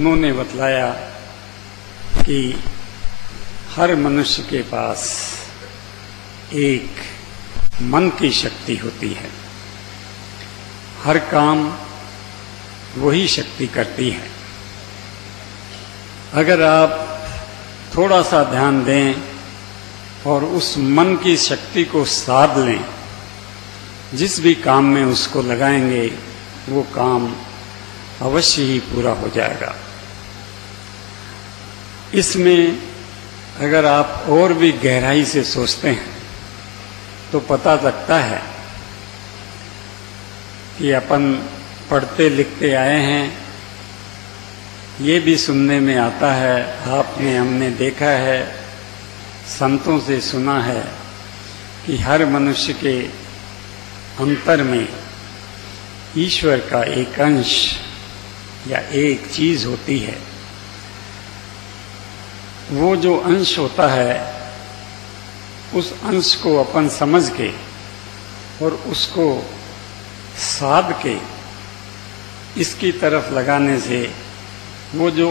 उन्होंने बतलाया कि हर मनुष्य के पास एक मन की शक्ति होती है। हर काम वही शक्ति करती है। अगर आप थोड़ा सा ध्यान दें और उस मन की शक्ति को साध लें, जिस भी काम में उसको लगाएंगे वो काम अवश्य ही पूरा हो जाएगा। इसमें अगर आप और भी गहराई से सोचते हैं तो पता लगता है कि अपन पढ़ते लिखते आए हैं, ये भी सुनने में आता है, आपने हमने देखा है, संतों से सुना है कि हर मनुष्य के अंतर में ईश्वर का एक अंश या एक चीज होती है। वो जो अंश होता है, उस अंश को अपन समझ के और उसको साध के इसकी तरफ लगाने से वो जो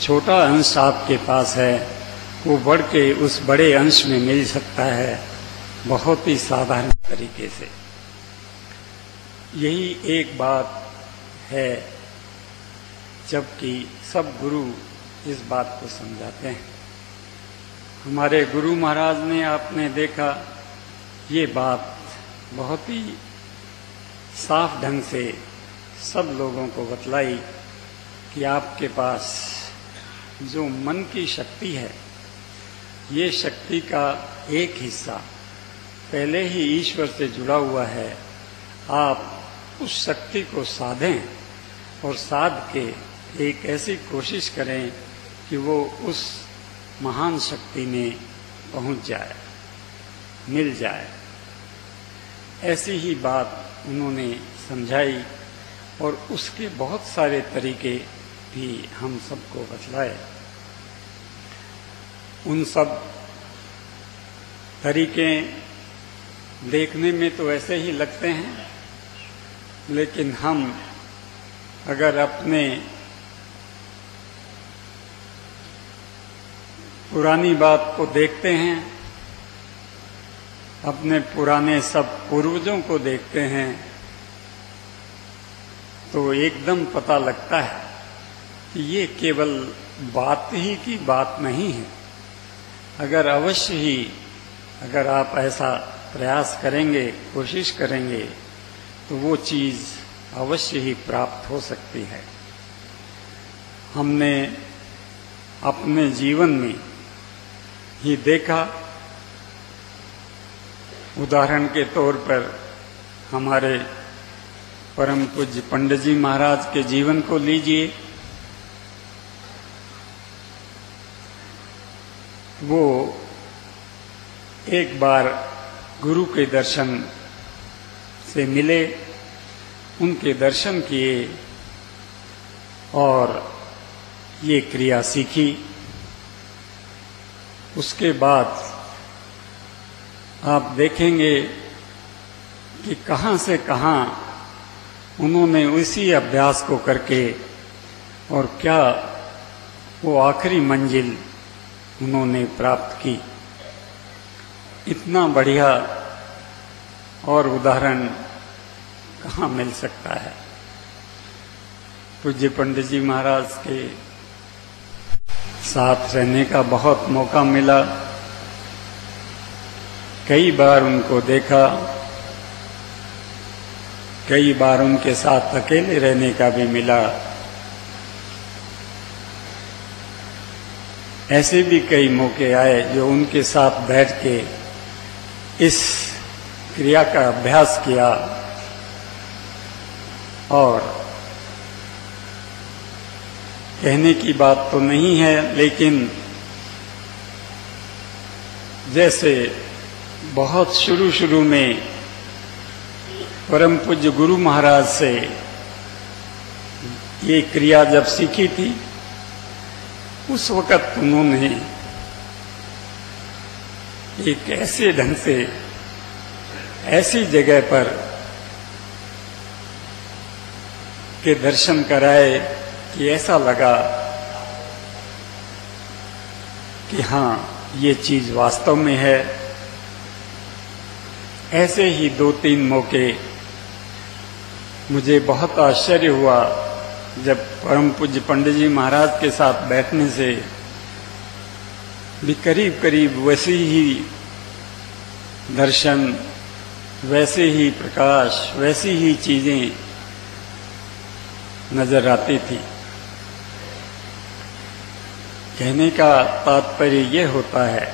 छोटा अंश आपके पास है वो बढ़ के उस बड़े अंश में मिल सकता है, बहुत ही साधारण तरीके से। यही एक बात है, जबकि सब गुरु इस बात को समझाते हैं। हमारे गुरु महाराज ने, आपने देखा, ये बात बहुत ही साफ ढंग से सब लोगों को बतलाई कि आपके पास जो मन की शक्ति है, ये शक्ति का एक हिस्सा पहले ही ईश्वर से जुड़ा हुआ है। आप उस शक्ति को साधें और साध के एक ऐसी कोशिश करें कि वो उस महान शक्ति में पहुंच जाए, मिल जाए। ऐसी ही बात उन्होंने समझाई और उसके बहुत सारे तरीके भी हम सबको बतलाए। उन सब तरीके देखने में तो ऐसे ही लगते हैं, लेकिन हम अगर अपने पुरानी बात को देखते हैं, अपने पुराने सब पूर्वजों को देखते हैं, तो एकदम पता लगता है कि ये केवल बात ही की बात नहीं है। अगर अवश्य ही अगर आप ऐसा प्रयास करेंगे, कोशिश करेंगे, तो वो चीज़ अवश्य ही प्राप्त हो सकती है। हमने अपने जीवन में ही देखा, उदाहरण के तौर पर हमारे परम पूज्य पंडित जी महाराज के जीवन को लीजिए। वो एक बार गुरु के दर्शन से मिले, उनके दर्शन किए और ये क्रिया सीखी। उसके बाद आप देखेंगे कि कहाँ से कहाँ उन्होंने उसी अभ्यास को करके और क्या वो आखिरी मंजिल उन्होंने प्राप्त की। इतना बढ़िया और उदाहरण कहाँ मिल सकता है। पूज्य पंडित जी महाराज के साथ रहने का बहुत मौका मिला, कई बार उनको देखा, कई बार उनके साथ अकेले रहने का भी मिला। ऐसे भी कई मौके आए जो उनके साथ बैठ के इस क्रिया का अभ्यास किया और कहने की बात तो नहीं है, लेकिन जैसे बहुत शुरू में परम पूज्य गुरु महाराज से ये क्रिया जब सीखी थी, उस वक़्त उन्होंने एक ऐसे ढंग से ऐसी जगह पर के दर्शन कराए कि ऐसा लगा कि हाँ, ये चीज वास्तव में है। ऐसे ही 2-3 मौके मुझे बहुत आश्चर्य हुआ जब परम पूज्य पंडित जी महाराज के साथ बैठने से भी करीब करीब वैसे ही दर्शन, वैसे ही प्रकाश, वैसी ही चीजें नजर आती थी। कहने का तात्पर्य यह होता है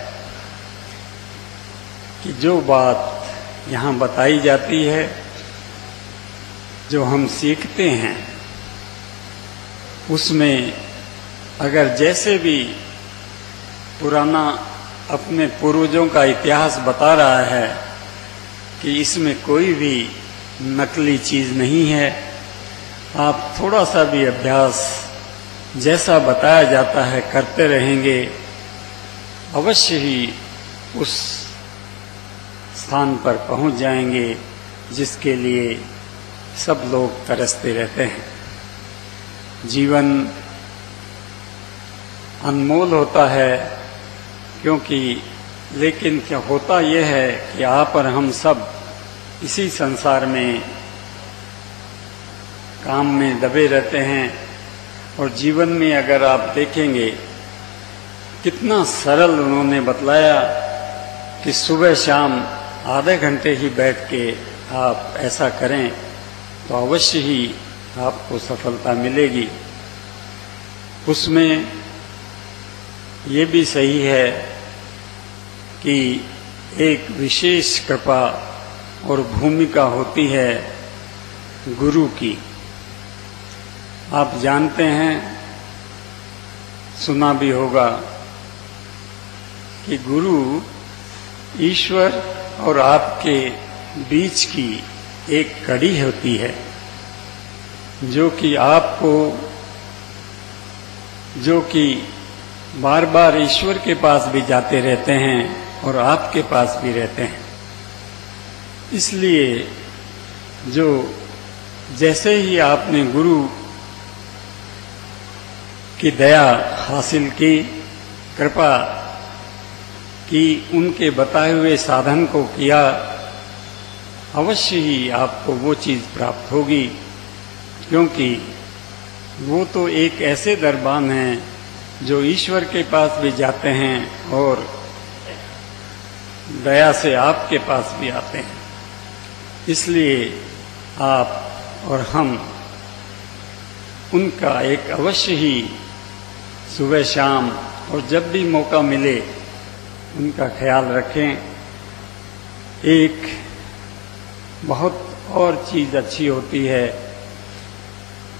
कि जो बात यहाँ बताई जाती है, जो हम सीखते हैं, उसमें अगर जैसे भी पुराना अपने पूर्वजों का इतिहास बता रहा है कि इसमें कोई भी नकली चीज नहीं है, आप थोड़ा सा भी अभ्यास जैसा बताया जाता है करते रहेंगे, अवश्य ही उस स्थान पर पहुंच जाएंगे जिसके लिए सब लोग तरसते रहते हैं। जीवन अनमोल होता है क्योंकि, लेकिन क्या होता यह है कि आप और हम सब इसी संसार में काम में दबे रहते हैं। और जीवन में अगर आप देखेंगे कितना सरल उन्होंने बतलाया कि सुबह शाम आधे घंटे ही बैठ के आप ऐसा करें तो अवश्य ही आपको सफलता मिलेगी। उसमें ये भी सही है कि एक विशेष कृपा और भूमिका होती है गुरु की। आप जानते हैं, सुना भी होगा कि गुरु ईश्वर और आपके बीच की एक कड़ी होती है, जो कि आपको, जो कि बार बार ईश्वर के पास भी जाते रहते हैं और आपके पास भी रहते हैं। इसलिए जो जैसे ही आपने गुरु की दया हासिल की, कृपा की, उनके बताए हुए साधन को किया, अवश्य ही आपको वो चीज प्राप्त होगी। क्योंकि वो तो एक ऐसे दरबान हैं जो ईश्वर के पास भी जाते हैं और दया से आपके पास भी आते हैं। इसलिए आप और हम उनका एक अवश्य ही सुबह शाम और जब भी मौका मिले उनका ख्याल रखें। एक बहुत और चीज अच्छी होती है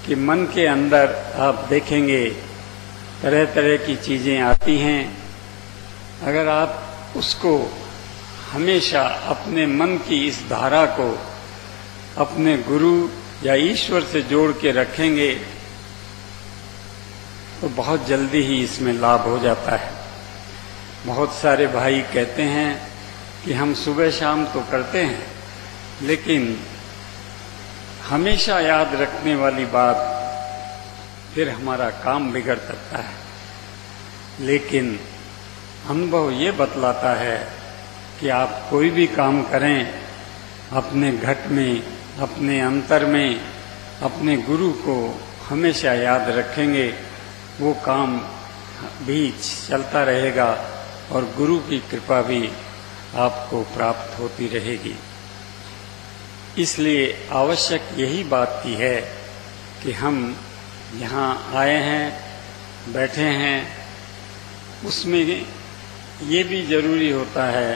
कि मन के अंदर आप देखेंगे तरह तरह की चीजें आती हैं। अगर आप उसको हमेशा अपने मन की इस धारा को अपने गुरु या ईश्वर से जोड़ के रखेंगे तो बहुत जल्दी ही इसमें लाभ हो जाता है। बहुत सारे भाई कहते हैं कि हम सुबह शाम तो करते हैं, लेकिन हमेशा याद रखने वाली बात, फिर हमारा काम बिगड़ सकता है। लेकिन अनुभव ये बतलाता है कि आप कोई भी काम करें, अपने घट में, अपने अंतर में, अपने गुरु को हमेशा याद रखेंगे, वो काम भी चलता रहेगा और गुरु की कृपा भी आपको प्राप्त होती रहेगी। इसलिए आवश्यक यही बात की है कि हम यहाँ आए हैं, बैठे हैं, उसमें ये भी जरूरी होता है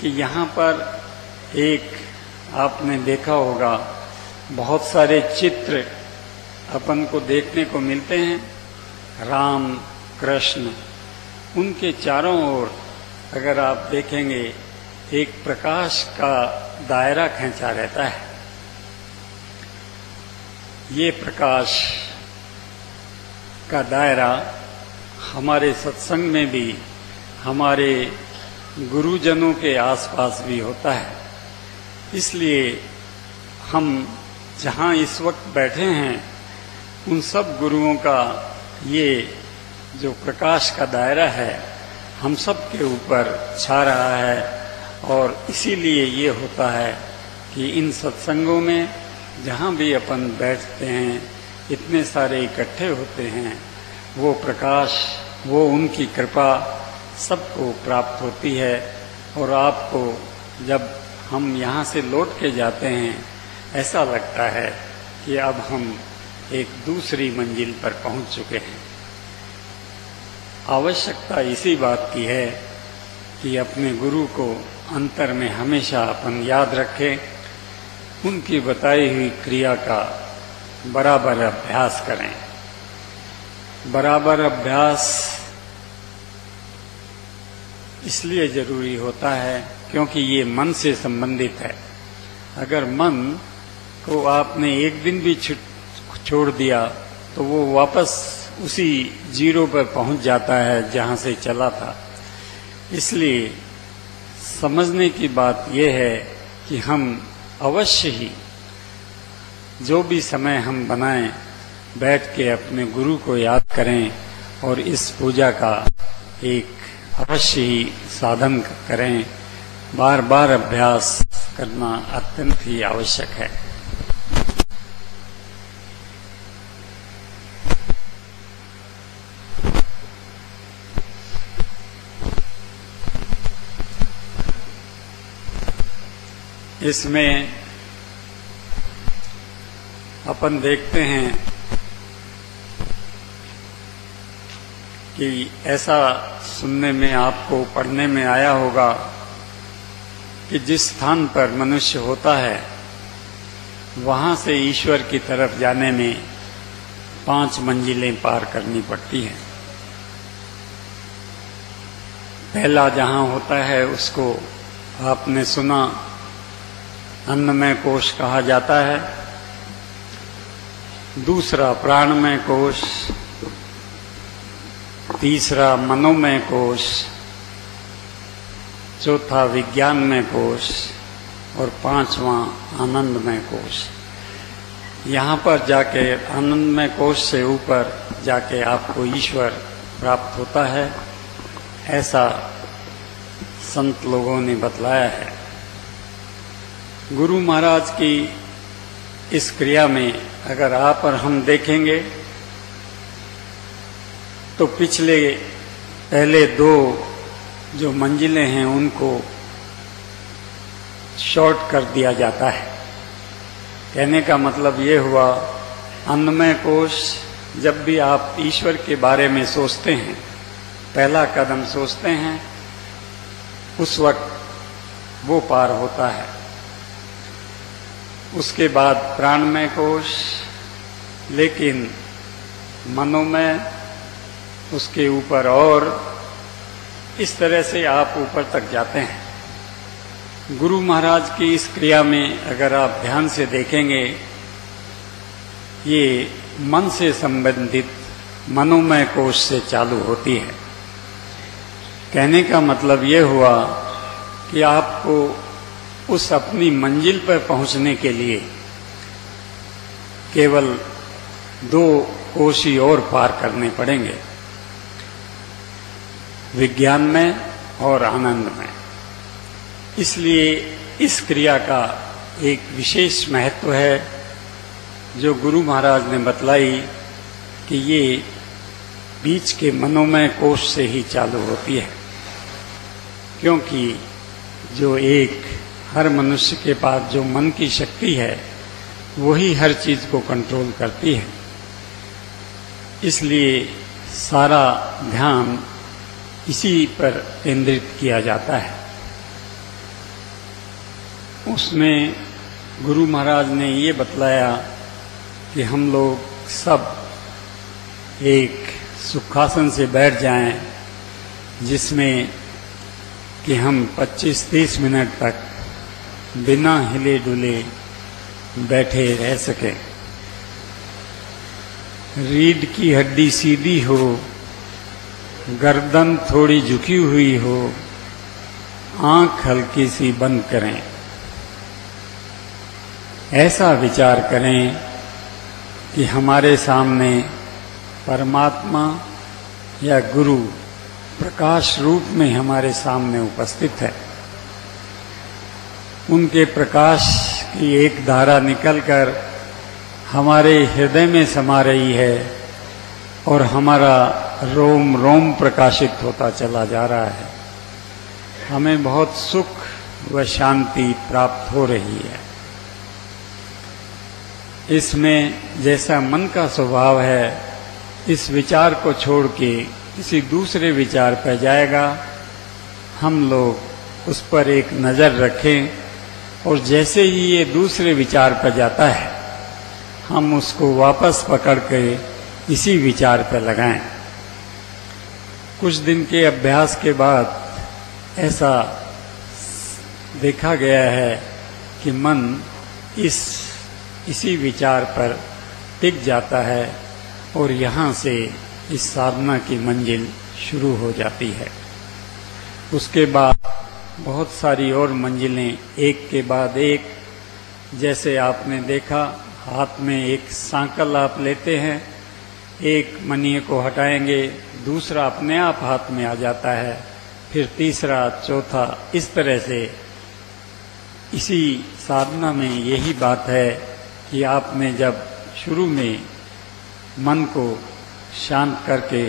कि यहाँ पर एक आपने देखा होगा बहुत सारे चित्र अपन को देखने को मिलते हैं। राम, कृष्ण, उनके चारों ओर अगर आप देखेंगे एक प्रकाश का दायरा खींचा रहता है। ये प्रकाश का दायरा हमारे सत्संग में भी, हमारे गुरुजनों के आसपास भी होता है। इसलिए हम जहाँ इस वक्त बैठे हैं, उन सब गुरुओं का ये जो प्रकाश का दायरा है हम सब के ऊपर छा रहा है। और इसीलिए ये होता है कि इन सत्संगों में जहाँ भी अपन बैठते हैं, इतने सारे इकट्ठे होते हैं, वो प्रकाश, वो उनकी कृपा सबको प्राप्त होती है। और आपको जब हम यहाँ से लौट के जाते हैं, ऐसा लगता है कि अब हम एक दूसरी मंजिल पर पहुँच चुके हैं। आवश्यकता इसी बात की है कि अपने गुरु को अंतर में हमेशा अपन याद रखें, उनकी बताई हुई क्रिया का बराबर अभ्यास करें। बराबर अभ्यास इसलिए जरूरी होता है क्योंकि ये मन से संबंधित है। अगर मन को आपने एक दिन भी छोड़ दिया तो वो वापस उसी जीरो पर पहुंच जाता है जहां से चला था। इसलिए समझने की बात यह है कि हम अवश्य ही जो भी समय हम बनाएं, बैठ के अपने गुरु को याद करें और इस पूजा का एक अवश्य ही साधन करें। बार बार अभ्यास करना अत्यंत ही आवश्यक है। इसमें अपन देखते हैं कि ऐसा सुनने में, आपको पढ़ने में आया होगा कि जिस स्थान पर मनुष्य होता है वहां से ईश्वर की तरफ जाने में 5 मंजिलें पार करनी पड़ती हैं। पहला जहां होता है उसको आपने सुना, अन्नमय कोश कहा जाता है। दूसरा प्राणमय कोश, तीसरा मनोमय कोश, चौथा विज्ञानमय कोश और 5वां आनंदमय कोश। यहाँ पर जाके आनंदमय कोश से ऊपर जाके आपको ईश्वर प्राप्त होता है, ऐसा संत लोगों ने बतलाया है। गुरु महाराज की इस क्रिया में अगर आप और हम देखेंगे तो पहले 2 जो मंजिलें हैं उनको शॉर्ट कर दिया जाता है। कहने का मतलब ये हुआ, अन्नमय कोश, जब भी आप ईश्वर के बारे में सोचते हैं, पहला कदम सोचते हैं, उस वक्त वो पार होता है। उसके बाद प्राणमय कोश, लेकिन मनोमय, उसके ऊपर, और इस तरह से आप ऊपर तक जाते हैं। गुरु महाराज की इस क्रिया में अगर आप ध्यान से देखेंगे, ये मन से संबंधित मनोमय कोश से चालू होती है। कहने का मतलब ये हुआ कि आपको उस अपनी मंजिल पर पहुंचने के लिए केवल 2 कोश ही और पार करने पड़ेंगे, विज्ञान में और आनंद में। इसलिए इस क्रिया का एक विशेष महत्व है जो गुरु महाराज ने बतलाई कि ये बीच के मनोमय कोश से ही चालू होती है। क्योंकि जो एक हर मनुष्य के पास जो मन की शक्ति है वही हर चीज को कंट्रोल करती है। इसलिए सारा ध्यान इसी पर केंद्रित किया जाता है। उसमें गुरु महाराज ने ये बतलाया कि हम लोग सब एक सुखासन से बैठ जाएं, जिसमें कि हम 25-30 मिनट तक बिना हिले डुले बैठे रह सके। रीढ़ की हड्डी सीधी हो, गर्दन थोड़ी झुकी हुई हो, आंख हल्की सी बंद करें। ऐसा विचार करें कि हमारे सामने परमात्मा या गुरु प्रकाश रूप में हमारे सामने उपस्थित है। उनके प्रकाश की एक धारा निकलकर हमारे हृदय में समा रही है और हमारा रोम रोम प्रकाशित होता चला जा रहा है। हमें बहुत सुख व शांति प्राप्त हो रही है। इसमें जैसा मन का स्वभाव है, इस विचार को छोड़ के किसी दूसरे विचार पर जाएगा। हम लोग उस पर एक नज़र रखें और जैसे ही ये दूसरे विचार पर जाता है, हम उसको वापस पकड़ के इसी विचार पर लगाएं। कुछ दिन के अभ्यास के बाद ऐसा देखा गया है कि मन इसी विचार पर टिक जाता है और यहाँ से इस साधना की मंजिल शुरू हो जाती है। उसके बाद बहुत सारी और मंजिलें एक के बाद एक, जैसे आपने देखा हाथ में एक सांकल आप लेते हैं, एक मणि को हटाएंगे, दूसरा अपने आप हाथ में आ जाता है, फिर तीसरा, चौथा, इस तरह से। इसी साधना में यही बात है कि आपने जब शुरू में मन को शांत करके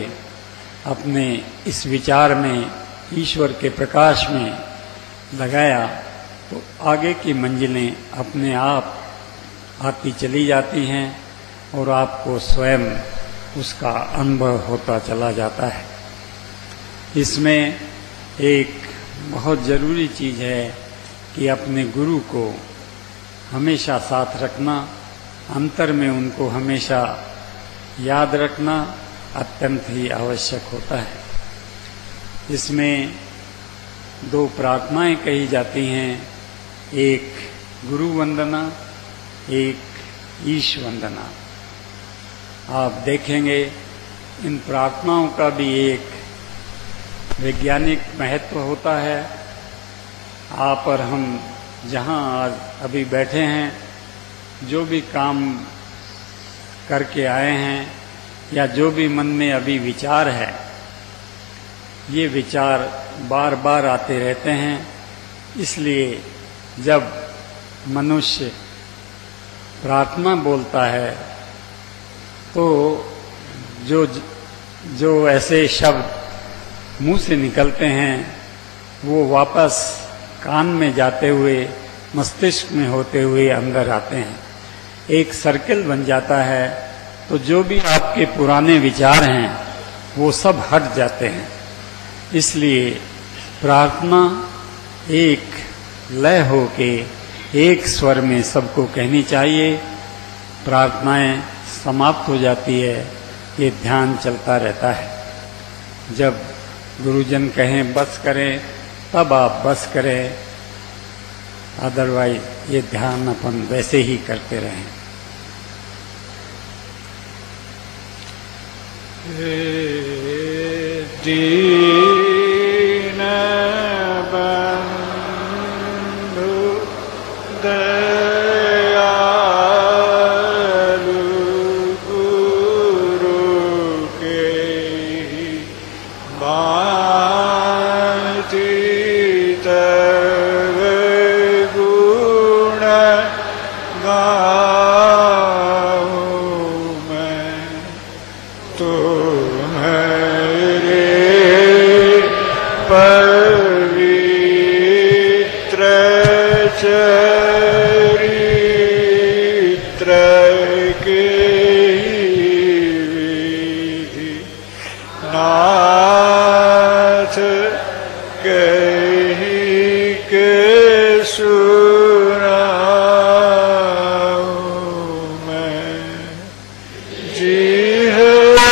अपने इस विचार में, ईश्वर के प्रकाश में लगाया, तो आगे की मंजिलें अपने आप आती चली जाती हैं और आपको स्वयं उसका अनुभव होता चला जाता है। इसमें एक बहुत ज़रूरी चीज़ है कि अपने गुरु को हमेशा साथ रखना, अंतर में उनको हमेशा याद रखना अत्यंत ही आवश्यक होता है। इसमें दो प्रार्थनाएं कही जाती हैं, एक गुरु वंदना, एक ईश वंदना। आप देखेंगे इन प्रार्थनाओं का भी एक वैज्ञानिक महत्व होता है। आप और हम जहाँ आज अभी बैठे हैं, जो भी काम करके आए हैं या जो भी मन में अभी विचार है, ये विचार बार बार आते रहते हैं। इसलिए जब मनुष्य प्रार्थना बोलता है तो जो ऐसे शब्द मुंह से निकलते हैं वो वापस कान में जाते हुए, मस्तिष्क में होते हुए अंदर आते हैं, एक सर्कल बन जाता है। तो जो भी आपके पुराने विचार हैं वो सब हट जाते हैं। इसलिए प्रार्थना एक लय होके एक स्वर में सबको कहनी चाहिए। प्रार्थनाएं समाप्त हो जाती है, ये ध्यान चलता रहता है। जब गुरुजन कहें बस करें तब आप बस करें, अदरवाइज ये ध्यान अपन वैसे ही करते रहें। दीन बंधु दयालु गुरु के भांति तव गुण गाऊं मैं, तुम्हारे पवित्र चरित्र के विधि नाथ कही के सुनाऊं मैं, जिह्वा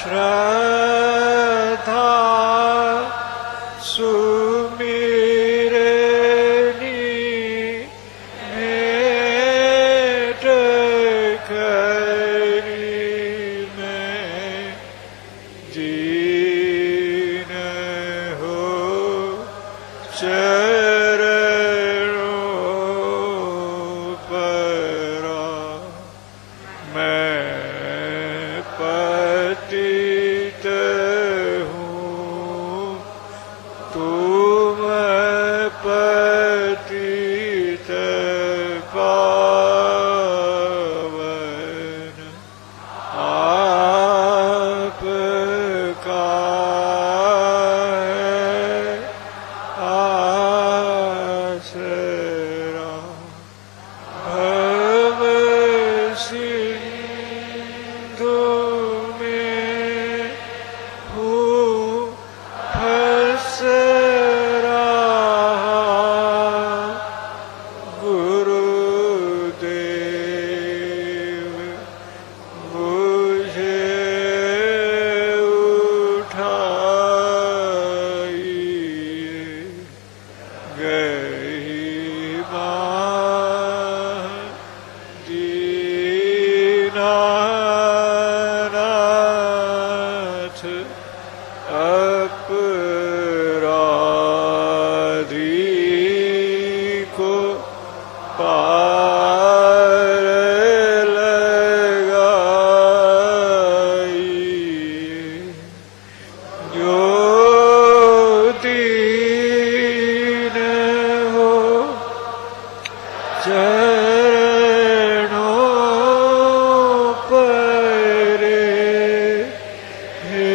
श्रद्धा सुमिरनी भेंट करी मैं दीन हो चरणों परा मैं पतित हूँ तुम पतित पावन आपका है आसरा भव सिंधु में हूँ फंस रहा गुरुदेव मुझे उठाइए गई माँ दीनानाथ अपराधी को पार लगाइए जो दीन हो चरणों परे हे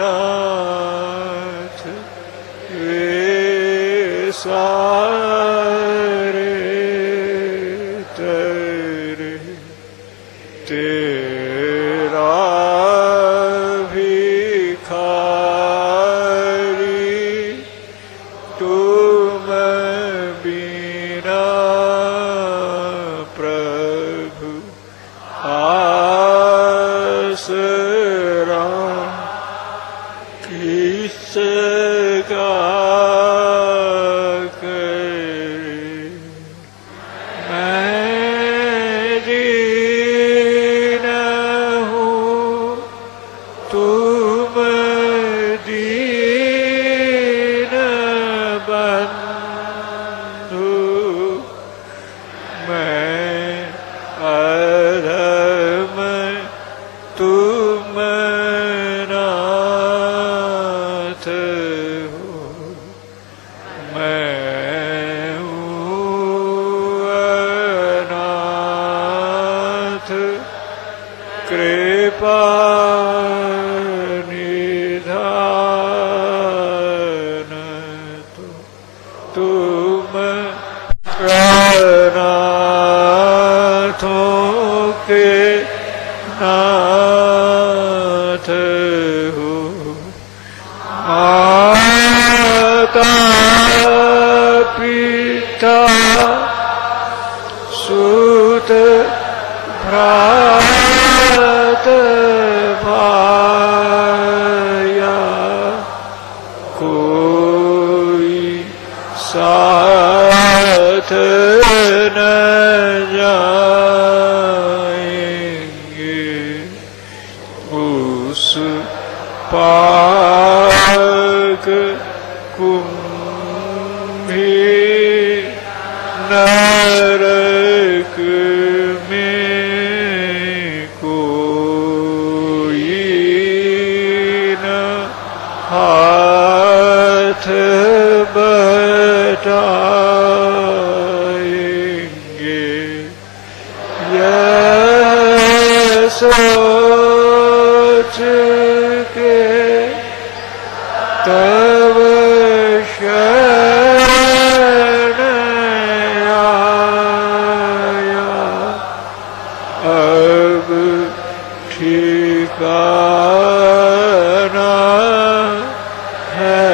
नाथ वे सारे तेरे तेरा भिखारी तुम बिना प्रभु आसरा किसका करे मैं दीन हूँ तुम दीन बंधु मैं अधम तुम नाथ हो मैं हूँ अनाथ कृपा निधान तुम अनाथों के नाथ हो माता पिता सुत भ्रात भाया कोई साथ न जाएंगे उस पाक कुंभी नरक में कोई न हाथ बटाएंगे यह सोच के तब शरण आया अब ठिकाना है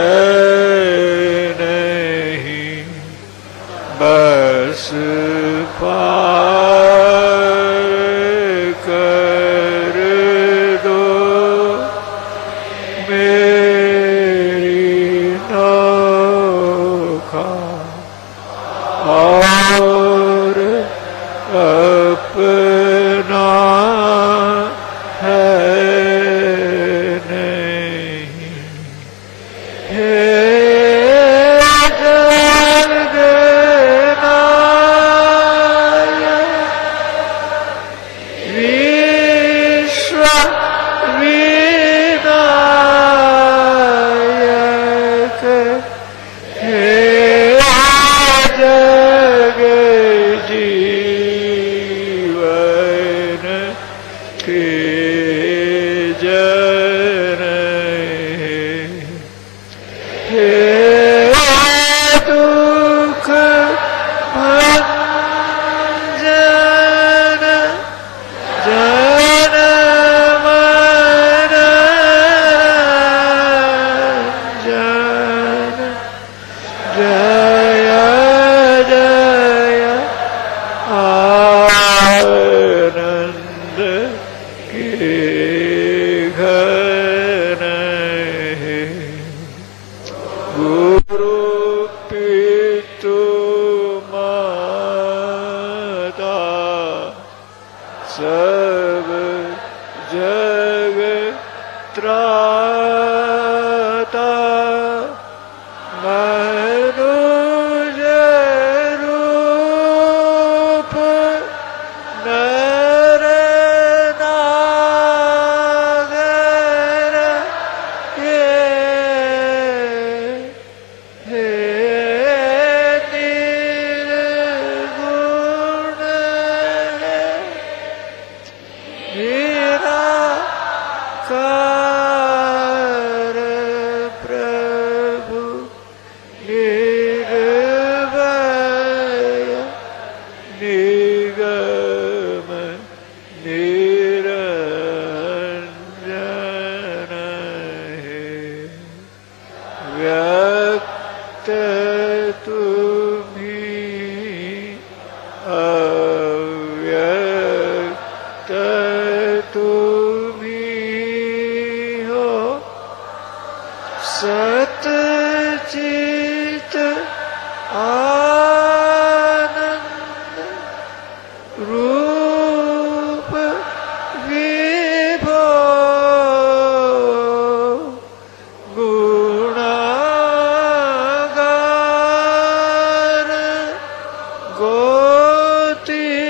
नहीं बस पार कर दो त्राता मनुज रूप नर नागर ये हे निर्गुण निराकार प्रभु निर्भय निगम निरंजन है व्यक्त तुम्हीं अव्यक्त तुम्हीं हो सतचित आनंद रूप विभो गुणागार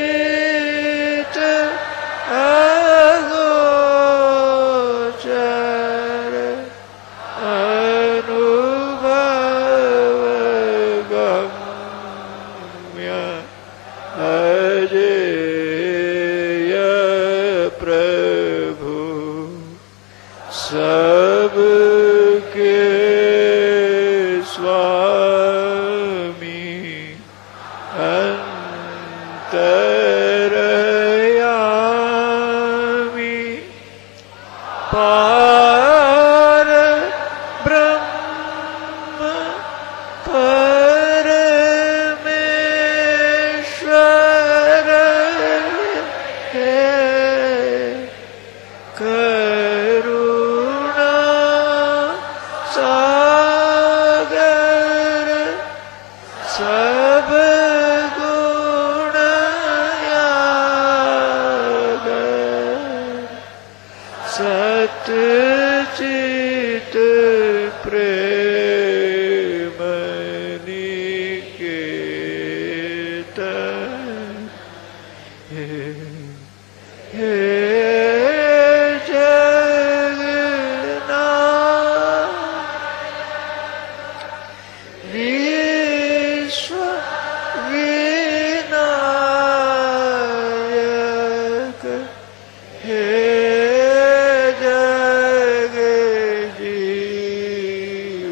गोतीत अगोचर अनुभव गम्य अजेय प्रभु सबके स्वामी अंतरयामी पार ब्रह्म परमेश्वर है करुणा सागर सब गुण यागर सतचित प्रेम निकेतन हे जगन्नाथ विश्व विनायक हे जगजीवन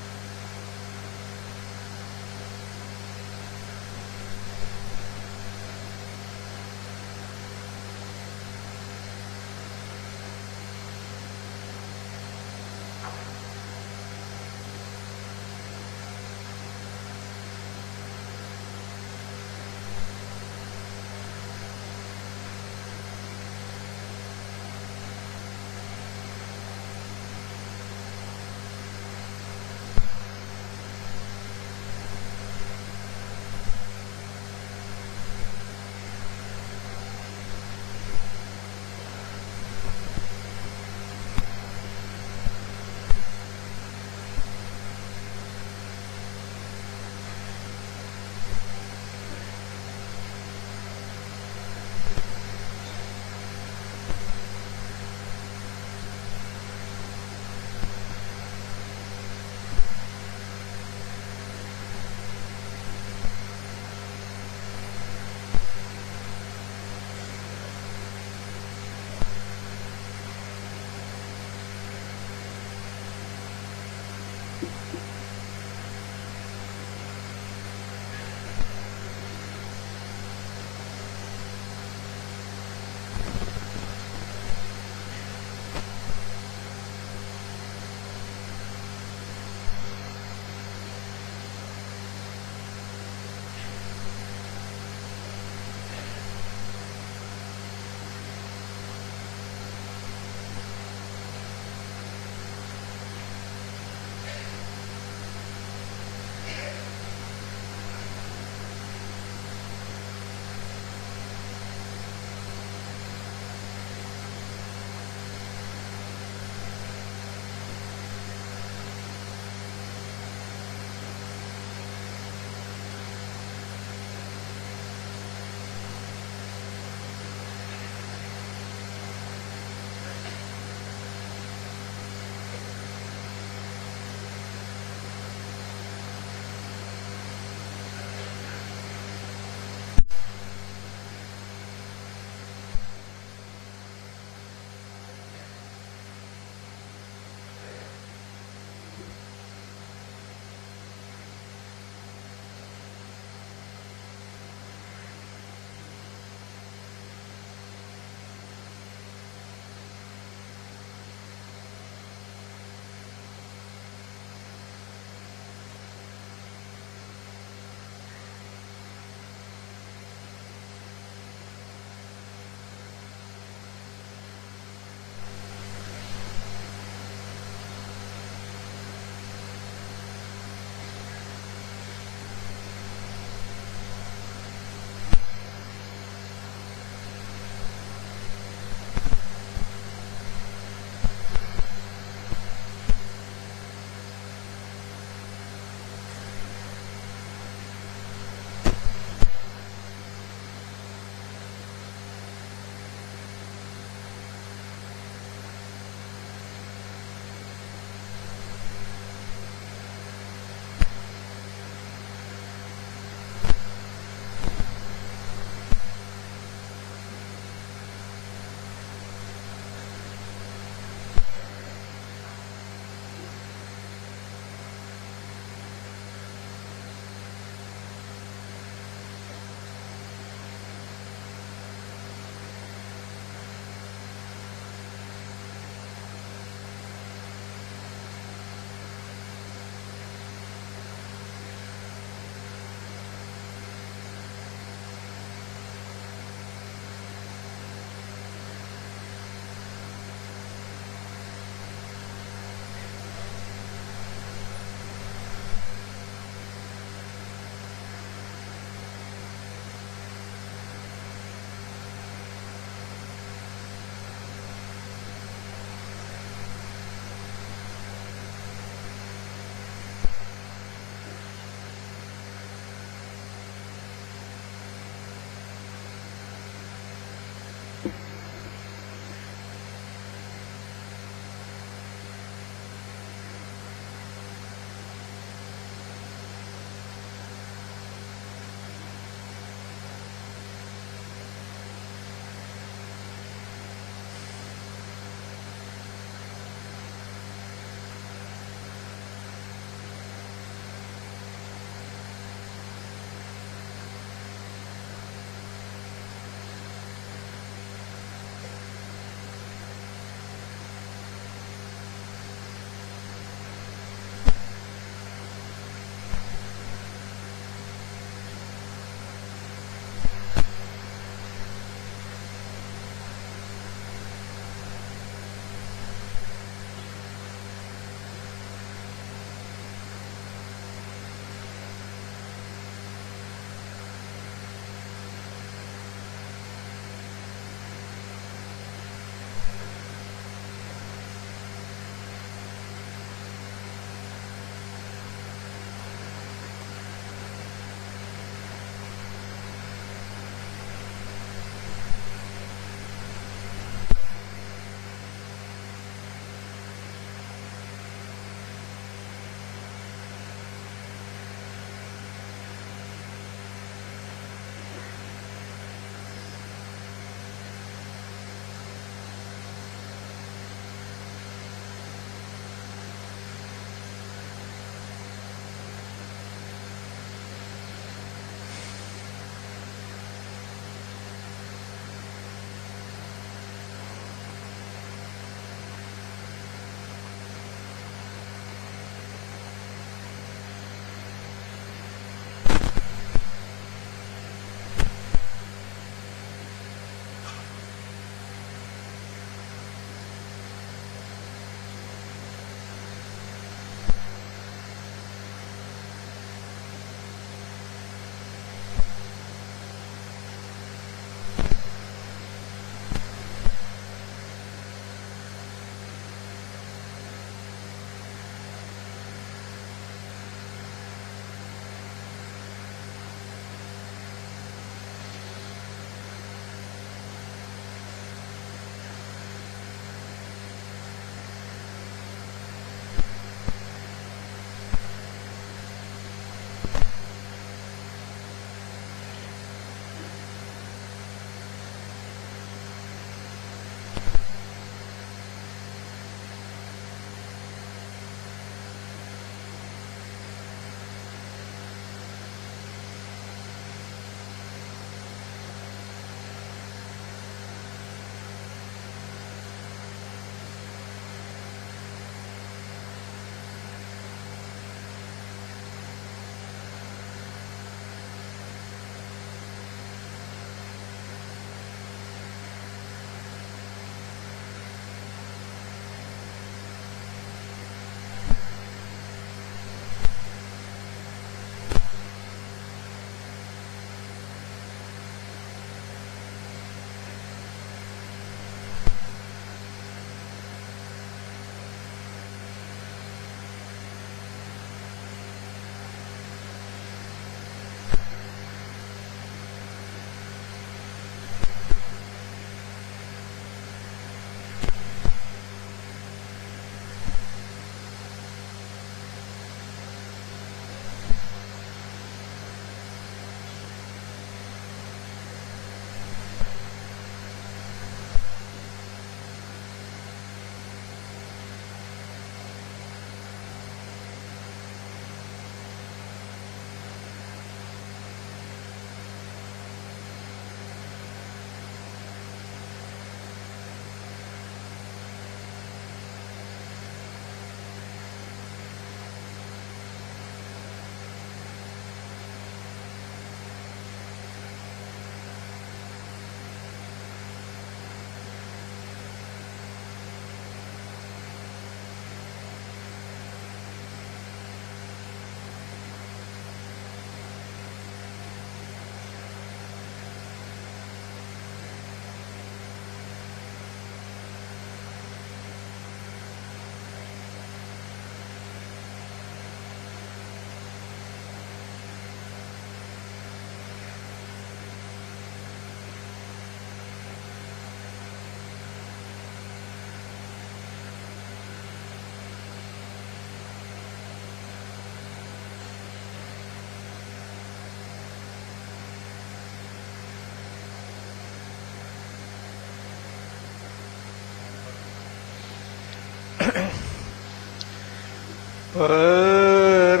परम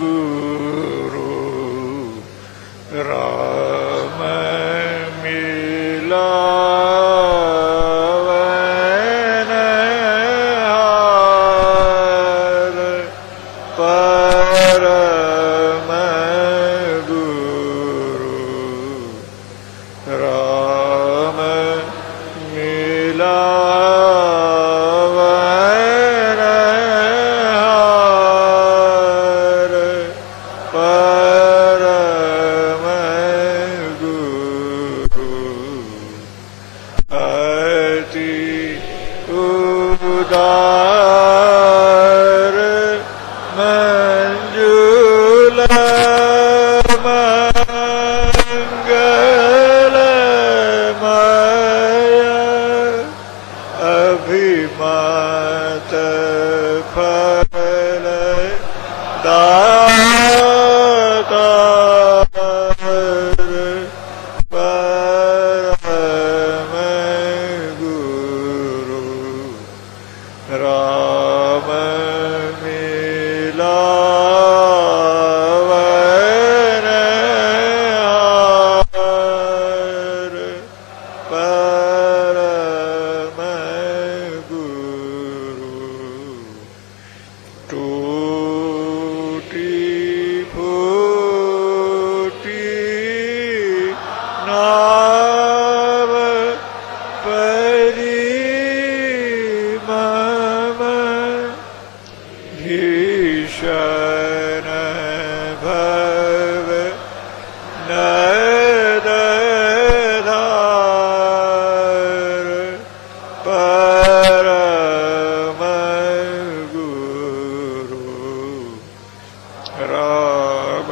गुरु राम मिलावन हार। परम गुरु राम मिलावन हार। परम गुरु अति उदार मंजुल मंगलमय अभिमत फल दातार। परम गुरु राम मिलावन हार। परम गुरु टूटी फूटी नाव परी मम भीषण भव नदधार। परम गुरु राम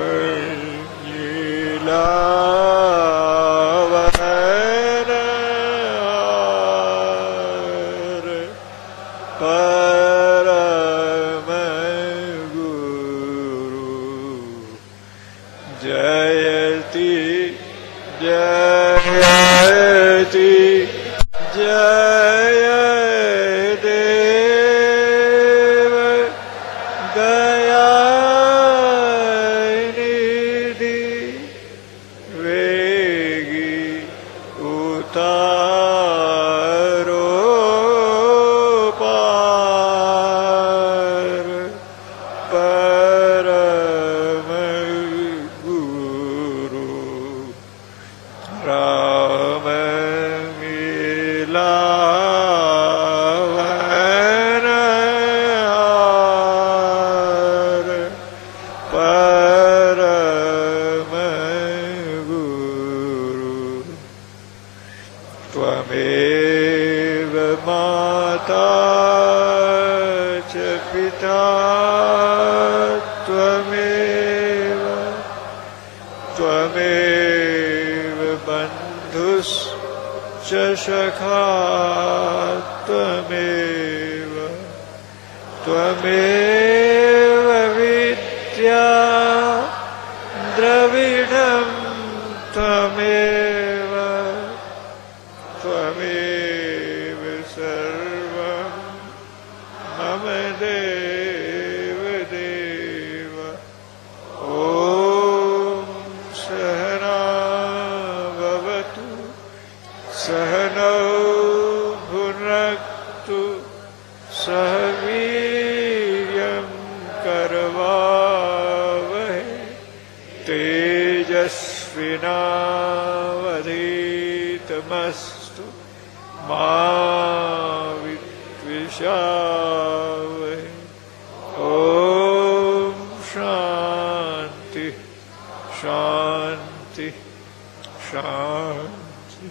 लीलावन हार। परम गुरु जयति जयति जय देव दयानिधि वेगी उतारो पार। परम गुरु राम मिलावन हार। परम गुरु त्वमेव माता च पिता त्वमेव त्वमेव बन्धुश्च सखा त्वमेव त्वमेव विद्या द्रविणं त्वमेव त्वमेव सर्वं मम देव देव। ॐ सहना भवतु सहनौ भुनक्तु सह वीर्यं करवावहै तेजस्विनावधीतमस्तु मा विद्विषावहै। ॐ शान्ति शान्ति शान्ति।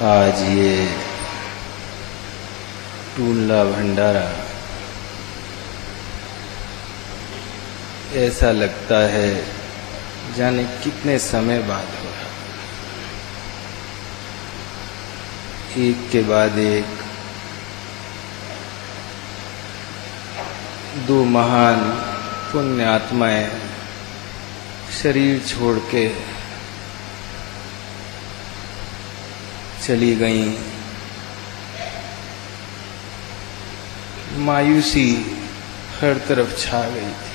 आज ये टूला भंडारा ऐसा लगता है जाने कितने समय बाद हो रहा, एक के बाद एक दो महान पुण्य आत्माएं शरीर छोड़ के चली गईं। मायूसी हर तरफ छा गई थी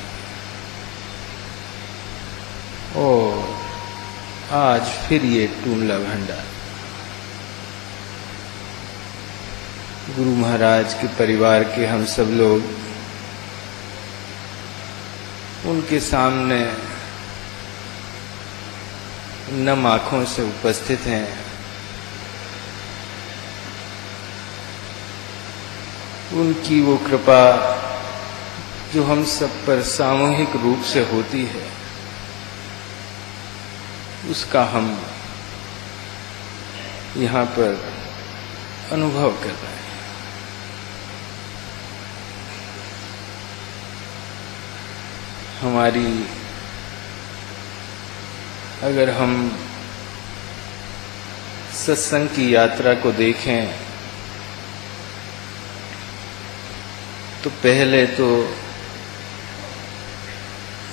और आज फिर ये टूला भंडार गुरु महाराज के परिवार के हम सब लोग उनके सामने नम आंखों से उपस्थित हैं। उनकी वो कृपा जो हम सब पर सामूहिक रूप से होती है, उसका हम यहाँ पर अनुभव कर रहे हैं। हमारी अगर हम सत्संग की यात्रा को देखें तो पहले तो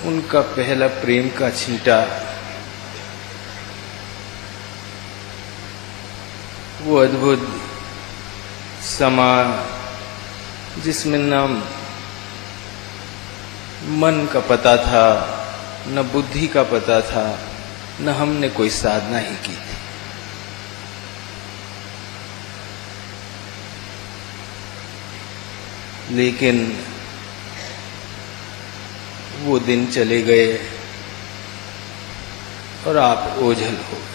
उनका पहला प्रेम का छींटा वो अद्भुत समा जिसमें न मन का पता था, न बुद्धि का पता था, न हमने कोई साधना ही की थी। लेकिन वो दिन चले गए और आप ओझल हो गए।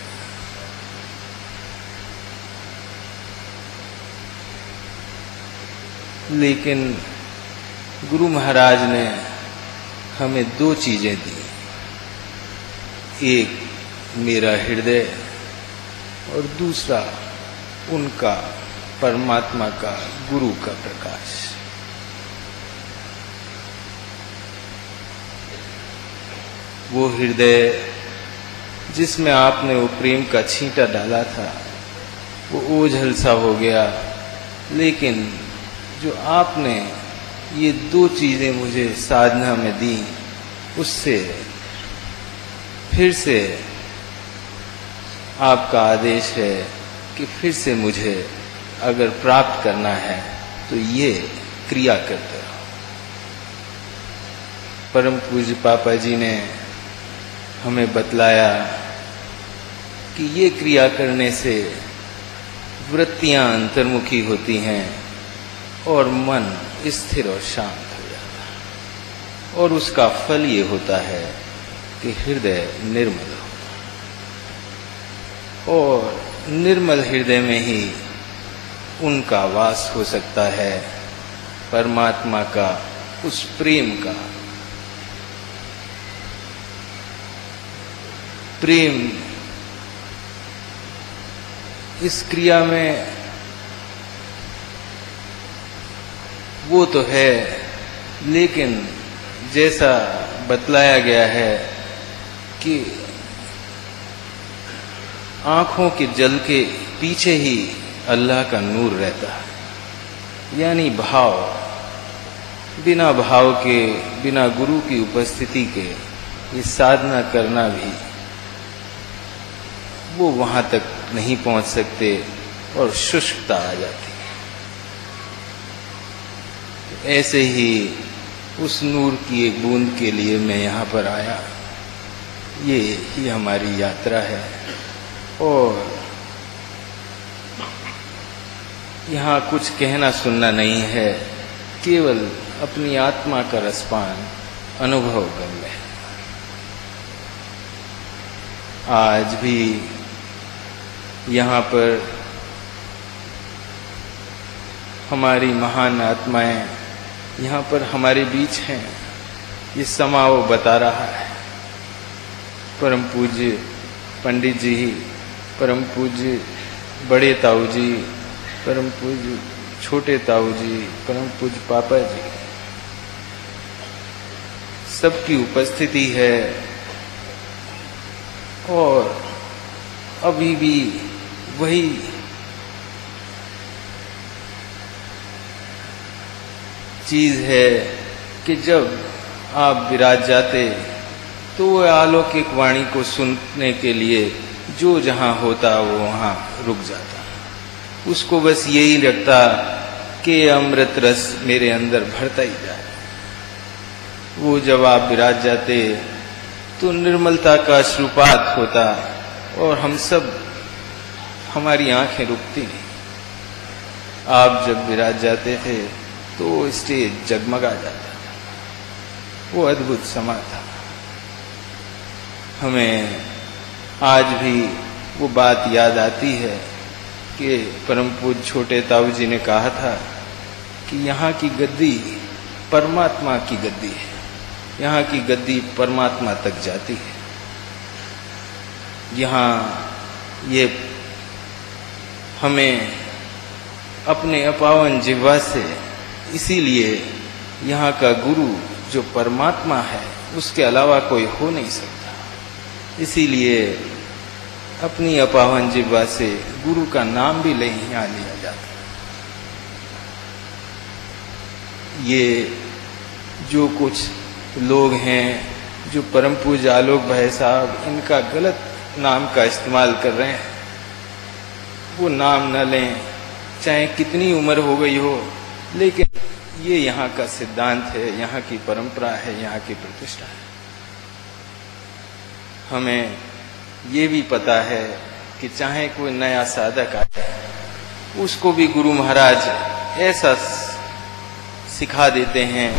लेकिन गुरु महाराज ने हमें दो चीजें दी, एक मेरा हृदय और दूसरा उनका परमात्मा का गुरु का प्रकाश। वो हृदय जिसमें आपने वो प्रेम का छींटा डाला था वो ओझल सा हो गया, लेकिन जो आपने ये दो चीजें मुझे साधना में दी, उससे फिर से आपका आदेश है कि फिर से मुझे अगर प्राप्त करना है तो ये क्रिया करते रहो। परम पूज्य पापा जी ने हमें बतलाया कि ये क्रिया करने से वृत्तियां अंतर्मुखी होती हैं और मन स्थिर और शांत हो जाता है, और उसका फल ये होता है कि हृदय निर्मल होता है, और निर्मल हृदय में ही उनका वास हो सकता है, परमात्मा का, उस प्रेम का। प्रेम इस क्रिया में वो तो है, लेकिन जैसा बतलाया गया है कि आंखों के जल के पीछे ही अल्लाह का नूर रहता है, यानी भाव। बिना भाव के, बिना गुरु की उपस्थिति के ये साधना करना भी वो वहां तक नहीं पहुंच सकते और शुष्कता आ जाती है। ऐसे ही उस नूर की एक बूंद के लिए मैं यहाँ पर आया। ये ही हमारी यात्रा है, और यहाँ कुछ कहना सुनना नहीं है, केवल अपनी आत्मा का रसपान अनुभव करना है। आज भी यहाँ पर हमारी महान आत्माएं यहाँ पर हमारे बीच हैं। ये समा वो बता रहा है। परम पूज्य पंडित जी, परम पूज्य बड़े ताऊ जी, परम पूज्य छोटे ताऊ जी, परम पूज्य पापा जी, सबकी उपस्थिति है और अभी भी वही चीज है कि जब आप विराज जाते तो वह अलौकिक वाणी को सुनने के लिए जो जहां होता वो वहां रुक जाता, उसको बस यही लगता कि अमृत रस मेरे अंदर भरता ही जाए। वो जब आप विराज जाते तो निर्मलता का अश्रुपात होता और हम सब, हमारी आंखें रुकती नहीं। आप जब विराज जाते थे तो स्टेज जगमगा जाता, वो अद्भुत समा था। हमें आज भी वो बात याद आती है कि परम पूज्य छोटे ताऊ जी ने कहा था कि यहाँ की गद्दी परमात्मा की गद्दी है, यहाँ की गद्दी परमात्मा तक जाती है। यहाँ ये हमें अपने अपावन जिह्वा से, इसीलिए यहाँ का गुरु जो परमात्मा है उसके अलावा कोई हो नहीं सकता, इसीलिए अपनी अपावन जिह्वा से गुरु का नाम भी यहाँ लिया जाता। ये जो कुछ लोग हैं जो परम पूज्य आलोक भाई साहब इनका गलत नाम का इस्तेमाल कर रहे हैं, वो नाम न लें, चाहे कितनी उम्र हो गई हो, लेकिन ये यहाँ का सिद्धांत है, यहाँ की परंपरा है, यहाँ की प्रतिष्ठा है। हमें ये भी पता है कि चाहे कोई नया साधक आए, उसको भी गुरु महाराज ऐसा सिखा देते हैं,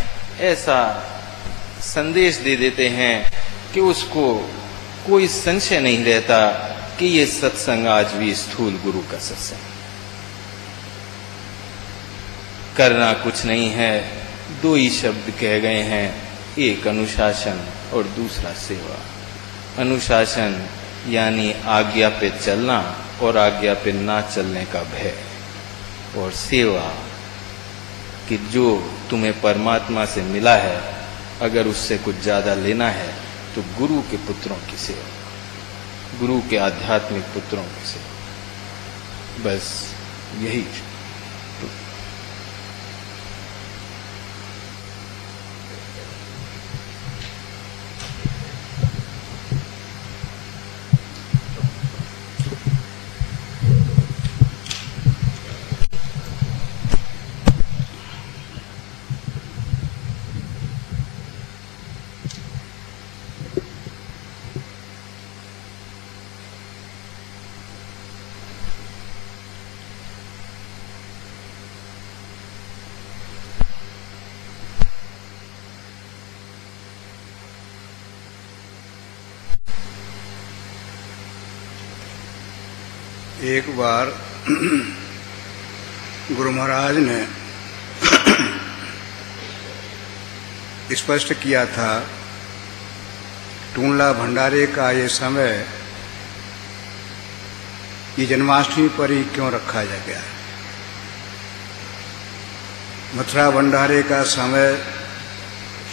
ऐसा संदेश दे देते हैं कि उसको कोई संशय नहीं रहता कि ये सत्संग आज भी स्थूल गुरु का सत्संग। करना कुछ नहीं है, दो ही शब्द कह गए हैं, एक अनुशासन और दूसरा सेवा। अनुशासन यानी आज्ञा पे चलना और आज्ञा पे ना चलने का भय, और सेवा कि जो तुम्हें परमात्मा से मिला है अगर उससे कुछ ज्यादा लेना है तो गुरु के पुत्रों की सेवा, गुरु के आध्यात्मिक पुत्रों की सेवा, बस यही। एक बार गुरु महाराज ने स्पष्ट किया था, टूंडला भंडारे का ये समय ये जन्माष्टमी पर ही क्यों रखा जा गया। मथुरा भंडारे का समय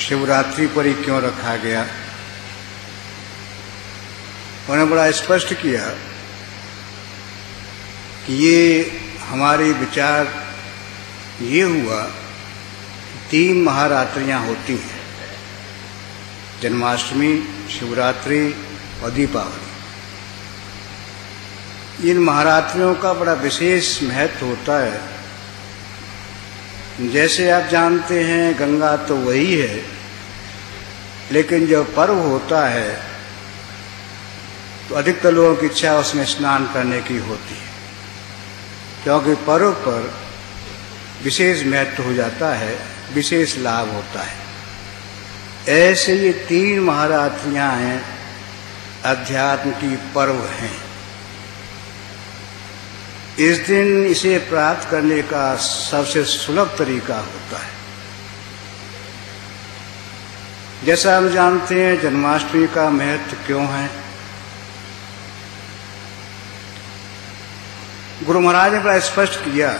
शिवरात्रि पर ही क्यों रखा गया। उन्होंने बड़ा स्पष्ट किया कि ये हमारे विचार ये हुआ, 3 महारात्रियां होती हैं, जन्माष्टमी, शिवरात्रि और दीपावली। इन महारात्रियों का बड़ा विशेष महत्व होता है। जैसे आप जानते हैं गंगा तो वही है, लेकिन जब पर्व होता है तो अधिकतर लोगों की इच्छा उसमें स्नान करने की होती है, क्योंकि पर्व पर विशेष महत्व हो जाता है, विशेष लाभ होता है। ऐसे ये 3 महारात्रियां हैं, अध्यात्म की पर्व हैं। इस दिन इसे प्राप्त करने का सबसे सुलभ तरीका होता है। जैसा हम जानते हैं जन्माष्टमी का महत्व क्यों है। गुरु महाराज ने बड़ा स्पष्ट किया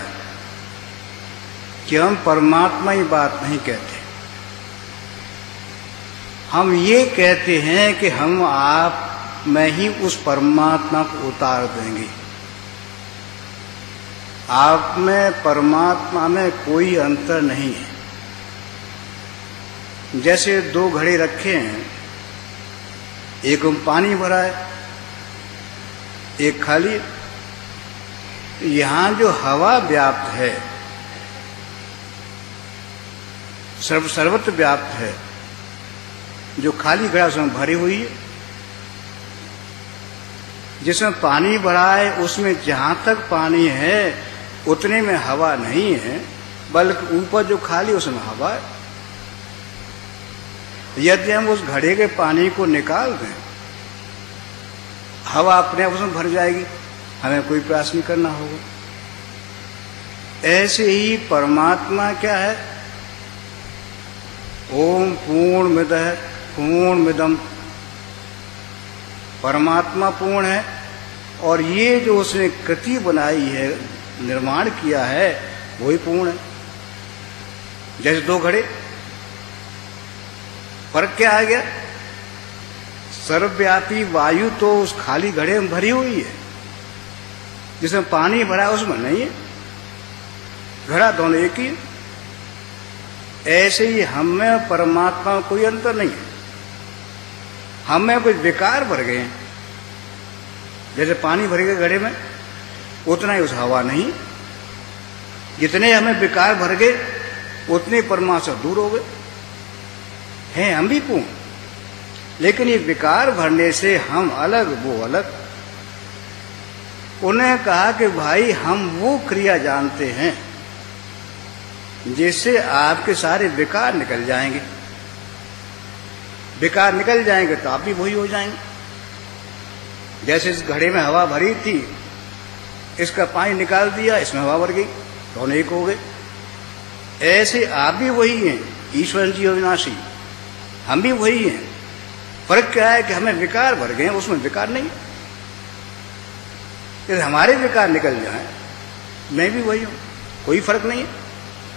कि हम परमात्मा की बात नहीं कहते, हम ये कहते हैं कि हम आप में ही उस परमात्मा को उतार देंगे। आप में परमात्मा में कोई अंतर नहीं है। जैसे दो घड़े रखे हैं, एक में पानी भरा है, एक खाली। यहां जो हवा व्याप्त है, सर्वत्र व्याप्त है, जो खाली घड़ा उसमें भरी हुई है। जिसमें पानी भरा है उसमें जहां तक पानी है उतने में हवा नहीं है, बल्कि ऊपर जो खाली उसमें हवा है। यदि हम उस घड़े के पानी को निकाल दें, हवा अपने आप उसमें भर जाएगी, हमें कोई प्रयास नहीं करना होगा। ऐसे ही परमात्मा क्या है? ओम पूर्णमिदः पूर्णमिदम्। परमात्मा पूर्ण है, और ये जो उसने कृति बनाई है, निर्माण किया है, वही पूर्ण है। जैसे दो घड़े, फर्क क्या आ गया? सर्वव्यापी वायु तो उस खाली घड़े में भरी हुई है, जिसमें पानी भरा है उसमें नहीं है। घड़ा दोनों एक ही है। ऐसे ही हम में परमात्मा कोई अंतर नहीं है। हम में कुछ विकार भर गए हैं, जैसे पानी भर गए घड़े में, उतना ही उस हवा नहीं। जितने हमें विकार भर गए उतने परमात्मा दूर हो गए। हैं हम भी पूर्ण, लेकिन ये विकार भरने से हम अलग, वो अलग। उन्हें कहा कि भाई हम वो क्रिया जानते हैं जिससे आपके सारे विकार निकल जाएंगे। विकार निकल जाएंगे तो आप भी वही हो जाएंगे। जैसे इस घड़े में हवा भरी थी, इसका पानी निकाल दिया, इसमें हवा भर गई, दोनों एक हो गए। ऐसे आप भी वही हैं, ईश्वर जी अविनाशी, हम भी वही हैं। फर्क क्या है कि हमें विकार भर गए, उसमें विकार नहीं। यदि हमारे विकार निकल जाए, मैं भी वही हूं, कोई फर्क नहीं है।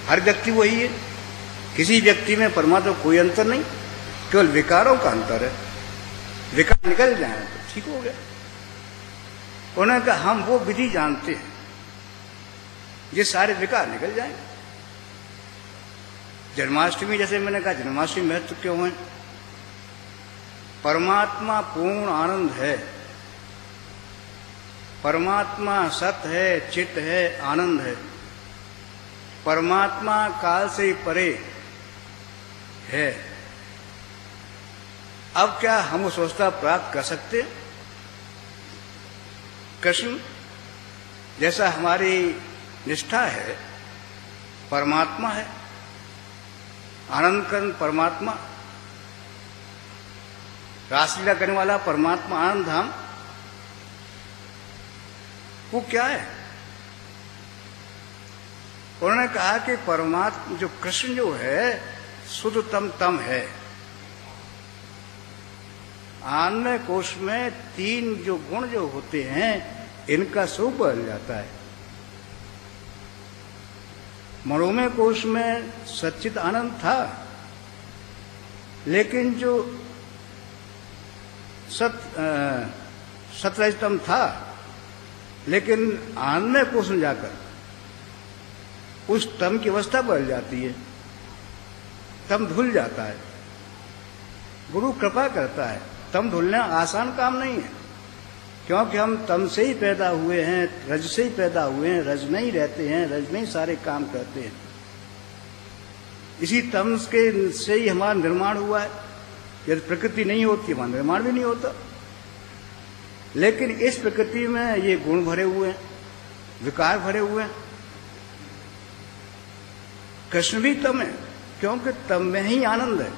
हर व्यक्ति वही है। किसी व्यक्ति में परमात्मा कोई अंतर नहीं, केवल विकारों का अंतर है। विकार निकल जाए तो ठीक हो गया। उन्होंने कहा हम वो विधि जानते हैं ये सारे विकार निकल जाएंगे। जन्माष्टमी, जैसे मैंने कहा, जन्माष्टमी महत्व क्यों है? परमात्मा पूर्ण आनंद है, परमात्मा सत्य है, चित्त है, आनंद है। परमात्मा काल से परे है। अब क्या हम उस अवस्था प्राप्त कर सकते? कृष्ण जैसा हमारी निष्ठा है, परमात्मा है, आनंद करण परमात्मा, रासलीला करने वाला परमात्मा, आनंद धाम, वो क्या है? उन्होंने कहा कि परमात्मा जो कृष्ण जो है शुद्धतम तम है। आनंद कोश में तीन जो गुण जो होते हैं, इनका स्वरूप बदल जाता है। मनोमय कोश में सच्चित आनंद था, लेकिन जो सतरजतम था, लेकिन आनंदमय कोश में जाकर उस तम की अवस्था बदल जाती है, तम धुल जाता है। गुरु कृपा करता है। तम धुलना आसान काम नहीं है, क्योंकि हम तम से ही पैदा हुए हैं, रज से ही पैदा हुए हैं, रज में ही रहते हैं, रज में ही सारे काम करते हैं। इसी तम के से ही हमारा निर्माण हुआ है। यदि प्रकृति नहीं होती, हमारा निर्माण भी नहीं होता। लेकिन इस प्रकृति में ये गुण भरे हुए हैं, विकार भरे हुए हैं। कृष्ण भी तम है, क्योंकि तम में ही आनंद है।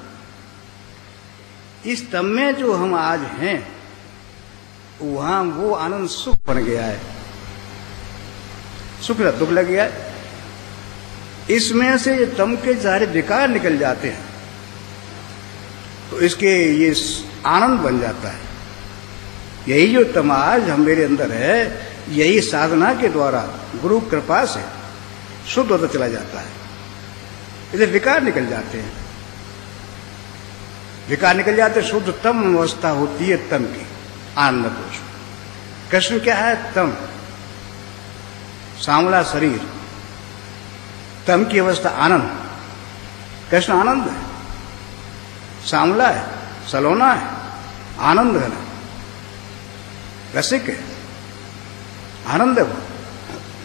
इस तम में जो हम आज हैं, वहां वो आनंद सुख बन गया है। सुख का दुख लग गया है। इसमें से ये तम के सारे विकार निकल जाते हैं, तो इसके ये आनंद बन जाता है। यही जो तम आज हम मेरे अंदर है, यही साधना के द्वारा गुरु कृपा से शुद्ध होता चला जाता है। इसे विकार निकल जाते हैं, विकार निकल जाते, शुद्ध तम अवस्था होती है तम की, आनंद कोश। कृष्ण क्या है? तम, सांवला शरीर, तम की अवस्था आनंद। कृष्ण आनंद है, सांवला है, सलोना है, आनंद घन है, रसिक है, आनंद है वो।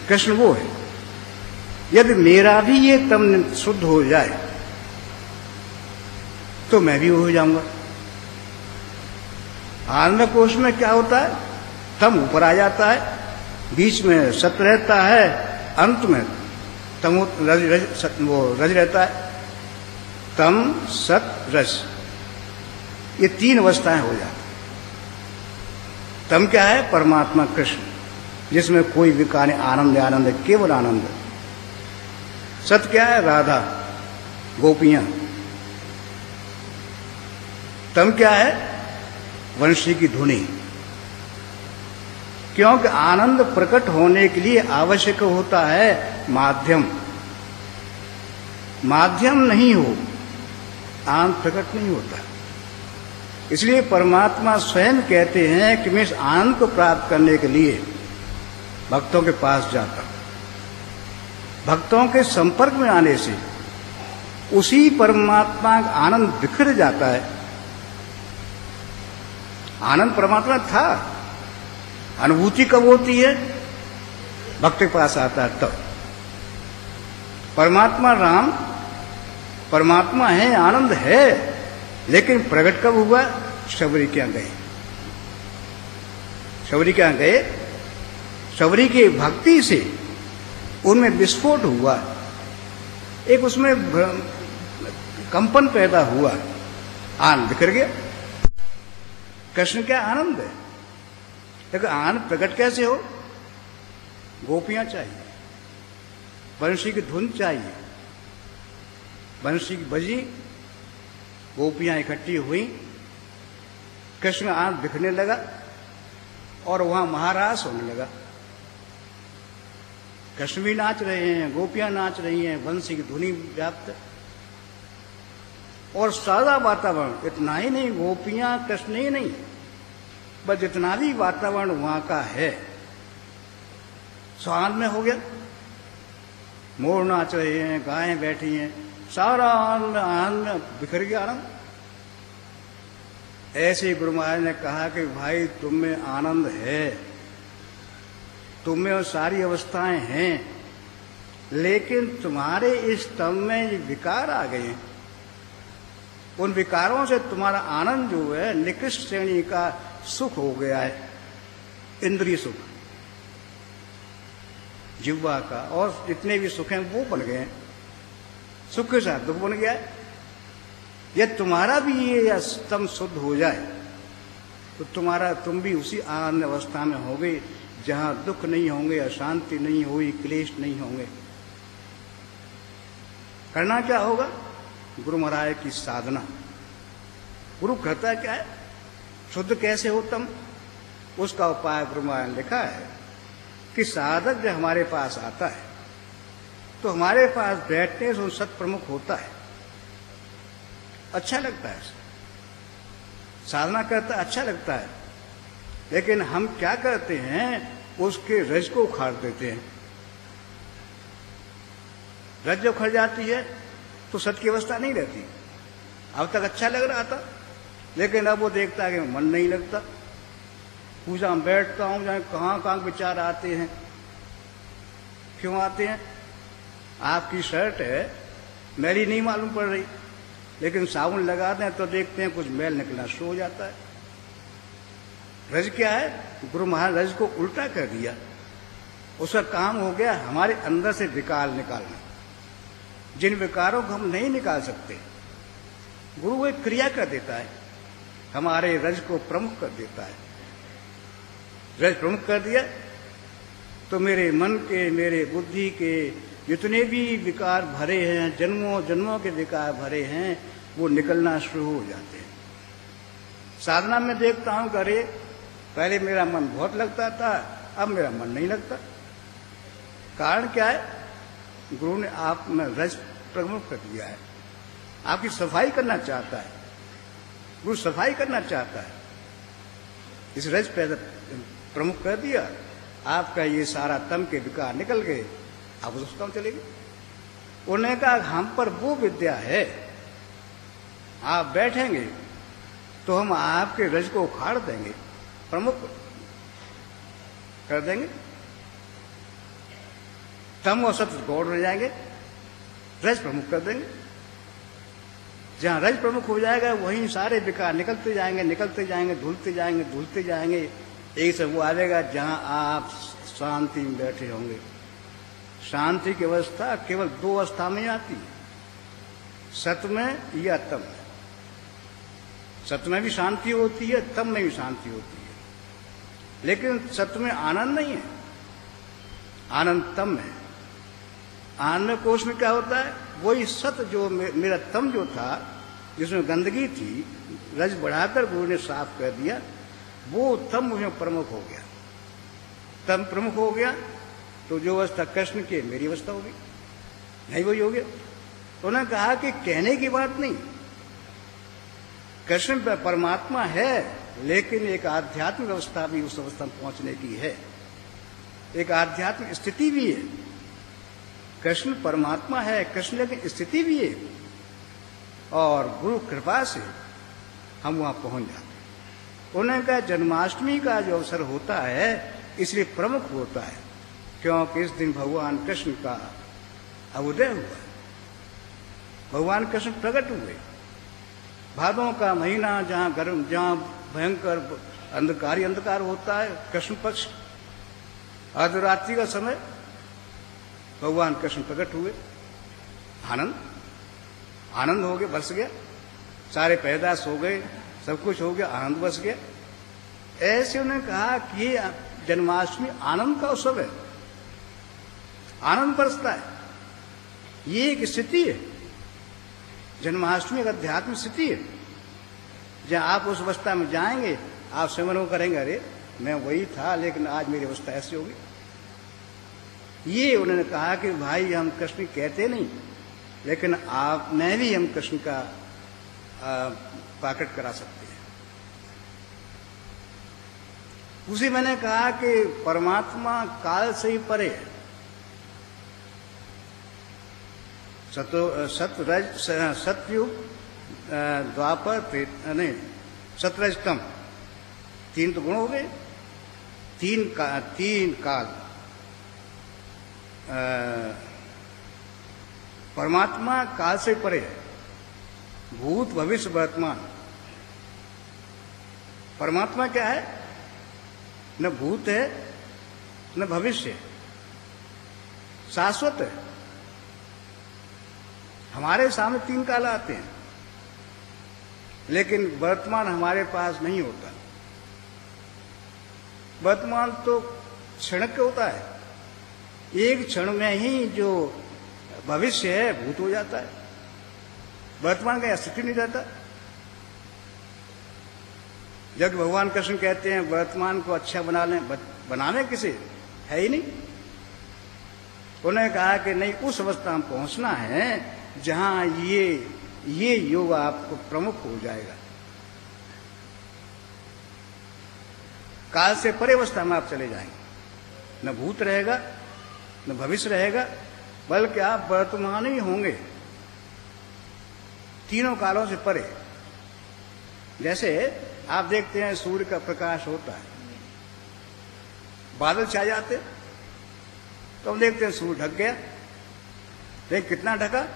कृष्ण वो है। यदि मेरा भी ये तम शुद्ध हो जाए तो मैं भी हो जाऊंगा। आनंद कोश में क्या होता है? तम ऊपर आ जाता है, बीच में सत रहता है, अंत में तम वो रज रहता है। तम, सत, रज, ये तीन अवस्थाएं हो जाती। तम क्या है? परमात्मा कृष्ण, जिसमें कोई विकार नहीं, आनंद आनंद है, केवल आनंद है। सत क्या है? राधा, गोपियां। तम क्या है? वंशी की धुनी। क्योंकि आनंद प्रकट होने के लिए आवश्यक होता है माध्यम। माध्यम नहीं हो, आनंद प्रकट नहीं होता। इसलिए परमात्मा स्वयं कहते हैं कि मैं इस आनंद को प्राप्त करने के लिए भक्तों के पास जाता हूं। भक्तों के संपर्क में आने से उसी परमात्मा का आनंद बिखर जाता है। आनंद परमात्मा था, अनुभूति कब होती है? भक्त के पास आता है तब। परमात्मा राम परमात्मा है, आनंद है, लेकिन प्रकट कब हुआ? शबरी के यहां गए। शबरी के यहां गए, शबरी की भक्ति से उनमें विस्फोट हुआ, एक उसमें कंपन पैदा हुआ, आनंद बिखर गया। कृष्ण क्या? आनंद है। लेकिन आनंद प्रकट कैसे हो? गोपियां चाहिए, बंशी की धुन चाहिए, बंशी की बजी, गोपियां इकट्ठी हुई, कृष्ण आनंद बिखरने लगा और वहां महारास होने लगा। कृष्ण भी नाच रहे हैं, गोपियां नाच रही हैं, बंशी की धुनी व्याप्त, और सादा वातावरण। इतना ही नहीं, गोपियां कृष्ण ही नहीं, बस जितना भी वातावरण वहां का है स्वान में हो गया। मोर नाच रहे हैं, गायें बैठी हैं, सारा आनंद बिखर गया आनंद। ऐसे गुरु महाराज ने कहा कि भाई तुम में आनंद है, तुम में सारी अवस्थाएं हैं, लेकिन तुम्हारे इस तम में ये विकार आ गए हैं। उन विकारों से तुम्हारा आनंद जो है निकृष्ट श्रेणी का सुख हो गया है, इंद्रिय सुख, जिह्वा का, और जितने भी सुख हैं वो बन गए हैं, सुख के साथ दुख बन गया है। यदि तुम्हारा भी ये तम शुद्ध हो जाए तो तुम भी उसी आनंद अवस्था में होगे जहां दुख नहीं होंगे, अशांति नहीं होगी, क्लेश नहीं होंगे। करना क्या होगा? गुरु महाराज की साधना। गुरु कहता क्या है? शुद्ध कैसे हो तम? उसका उपाय गुरु महाराज ने लिखा है कि साधक जब हमारे पास आता है तो हमारे पास बैठने से सत प्रमुख होता है, अच्छा लगता है, साधना करता अच्छा लगता है। लेकिन हम क्या करते हैं? उसके रज को उखाड़ देते हैं। रज जब उखड़ जाती है तो सत की अवस्था नहीं रहती। अब तक अच्छा लग रहा था, लेकिन अब वो देखता है कि मन नहीं लगता। पूजा में बैठता हूं, जाने कहां कहां विचार आते हैं। क्यों आते हैं? आपकी शर्ट है, मैली नहीं मालूम पड़ रही, लेकिन साबुन लगा दें तो देखते हैं कुछ मैल निकलना शुरू हो जाता है। रज क्या है? गुरु महाराज रज को उल्टा कर दिया। उसका काम हो गया हमारे अंदर से विकार निकालना। जिन विकारों को हम नहीं निकाल सकते, गुरु एक क्रिया कर देता है, हमारे रज को प्रमुख कर देता है। रज प्रमुख कर दिया तो मेरे मन के, मेरे बुद्धि के जितने भी विकार भरे हैं, जन्मों जन्मों के विकार भरे हैं, वो निकलना शुरू हो जाते हैं। साधना में देखता हूं कि अरे पहले मेरा मन बहुत लगता था, अब मेरा मन नहीं लगता। कारण क्या है? गुरु ने आप में रज प्रमुख कर दिया है, आपकी सफाई करना चाहता है। गुरु सफाई करना चाहता है, इस रज पैदा प्रमुख कर दिया, आपका ये सारा तम के विकार निकल गए, आप उस अवस्था में चले गए। उन्होंने कहा हम पर वो विद्या है, आप बैठेंगे तो हम आपके रज को उखाड़ देंगे, प्रमुख कर देंगे। तम और सत्य गौड़ रह जाएंगे, रज प्रमुख कर देंगे। जहां रज प्रमुख हो जाएगा वहीं सारे विकार निकलते जाएंगे, निकलते जाएंगे, धुलते जाएंगे, धुलते जाएंगे। एक से वो आएगा जहां आप शांति में बैठे होंगे। शांति की अवस्था केवल दो अवस्था में आती है, सत्य में या तम में। सत्य में भी शांति होती है, तम में भी शांति होती है, लेकिन सत्य में आनंद नहीं है, आनंद तम में। आनंद कोश में क्या होता है? वही सत्य जो मेरा तम जो था, जिसमें गंदगी थी, रज बढ़ाकर गुरु ने साफ कर दिया, वो तम मुझे प्रमुख हो गया। तम प्रमुख हो गया तो जो अवस्था कृष्ण की मेरी अवस्था होगी, नहीं वही हो गया। तो उन्होंने कहा कि कहने की बात नहीं, कृष्ण परमात्मा है, लेकिन एक आध्यात्मिक अवस्था भी उस अवस्था में पहुंचने की है, एक आध्यात्मिक स्थिति भी है। कृष्ण परमात्मा है, कृष्ण लेकिन स्थिति भी है, और गुरु कृपा से हम वहां पहुंच जाते हैं। उन्होंने कहा जन्माष्टमी का जो अवसर होता है इसलिए प्रमुख होता है, क्योंकि इस दिन भगवान कृष्ण का अवोदय हुआ, भगवान कृष्ण प्रकट हुए। भादों का महीना जहां गर्म, जहां भयंकर अंधकार ही अंधकार होता है, कृष्ण पक्ष अर्धरात्रि का समय भगवान कृष्ण प्रकट हुए। आनंद आनंद हो गया, बरस गया, सारे पैदाश हो गए, सब कुछ हो गया, आनंद बस गया। ऐसे उन्होंने कहा कि ये जन्माष्टमी आनंद का उत्सव है, आनंद बरसता है, ये एक स्थिति है। जन्माष्टमी एक आध्यात्मिक स्थिति है, जहां आप उस अवस्था में जाएंगे, आप स्वयं को करेंगे अरे मैं वही था, लेकिन आज मेरी अवस्था ऐसी होगी। ये उन्होंने कहा कि भाई हम कृष्ण कहते नहीं, लेकिन आप मैं भी हम कृष्ण का प्रकट करा सकते हैं। उसी मैंने कहा कि परमात्मा काल से ही परे है। सतयुग, द्वापर, नहीं सतरजतम, तीन तो गुण हो गए, तीन काल। परमात्मा काल से परे है, भूत भविष्य वर्तमान। परमात्मा क्या है? न भूत है न भविष्य है, शाश्वत है। हमारे सामने तीन काल आते हैं, लेकिन वर्तमान हमारे पास नहीं होता। वर्तमान तो क्षणिक होता है, एक क्षण में ही जो भविष्य है भूत हो जाता है, वर्तमान का अस्तित्व नहीं रहता। जब भगवान कृष्ण कहते हैं वर्तमान को अच्छा बना लें, बनाने किसे है ही नहीं। उन्होंने कहा कि नहीं, उस अवस्था में पहुंचना है जहां ये योग आपको प्रमुख हो जाएगा। काल से परे अवस्था में आप चले जाएंगे, न भूत रहेगा न भविष्य रहेगा, बल्कि आप वर्तमान ही होंगे, तीनों कालों से परे। जैसे आप देखते हैं सूर्य का प्रकाश होता है, बादल छा जाते, तो हम देखते हैं सूर्य ढक गया, लेकिन कितना ढका?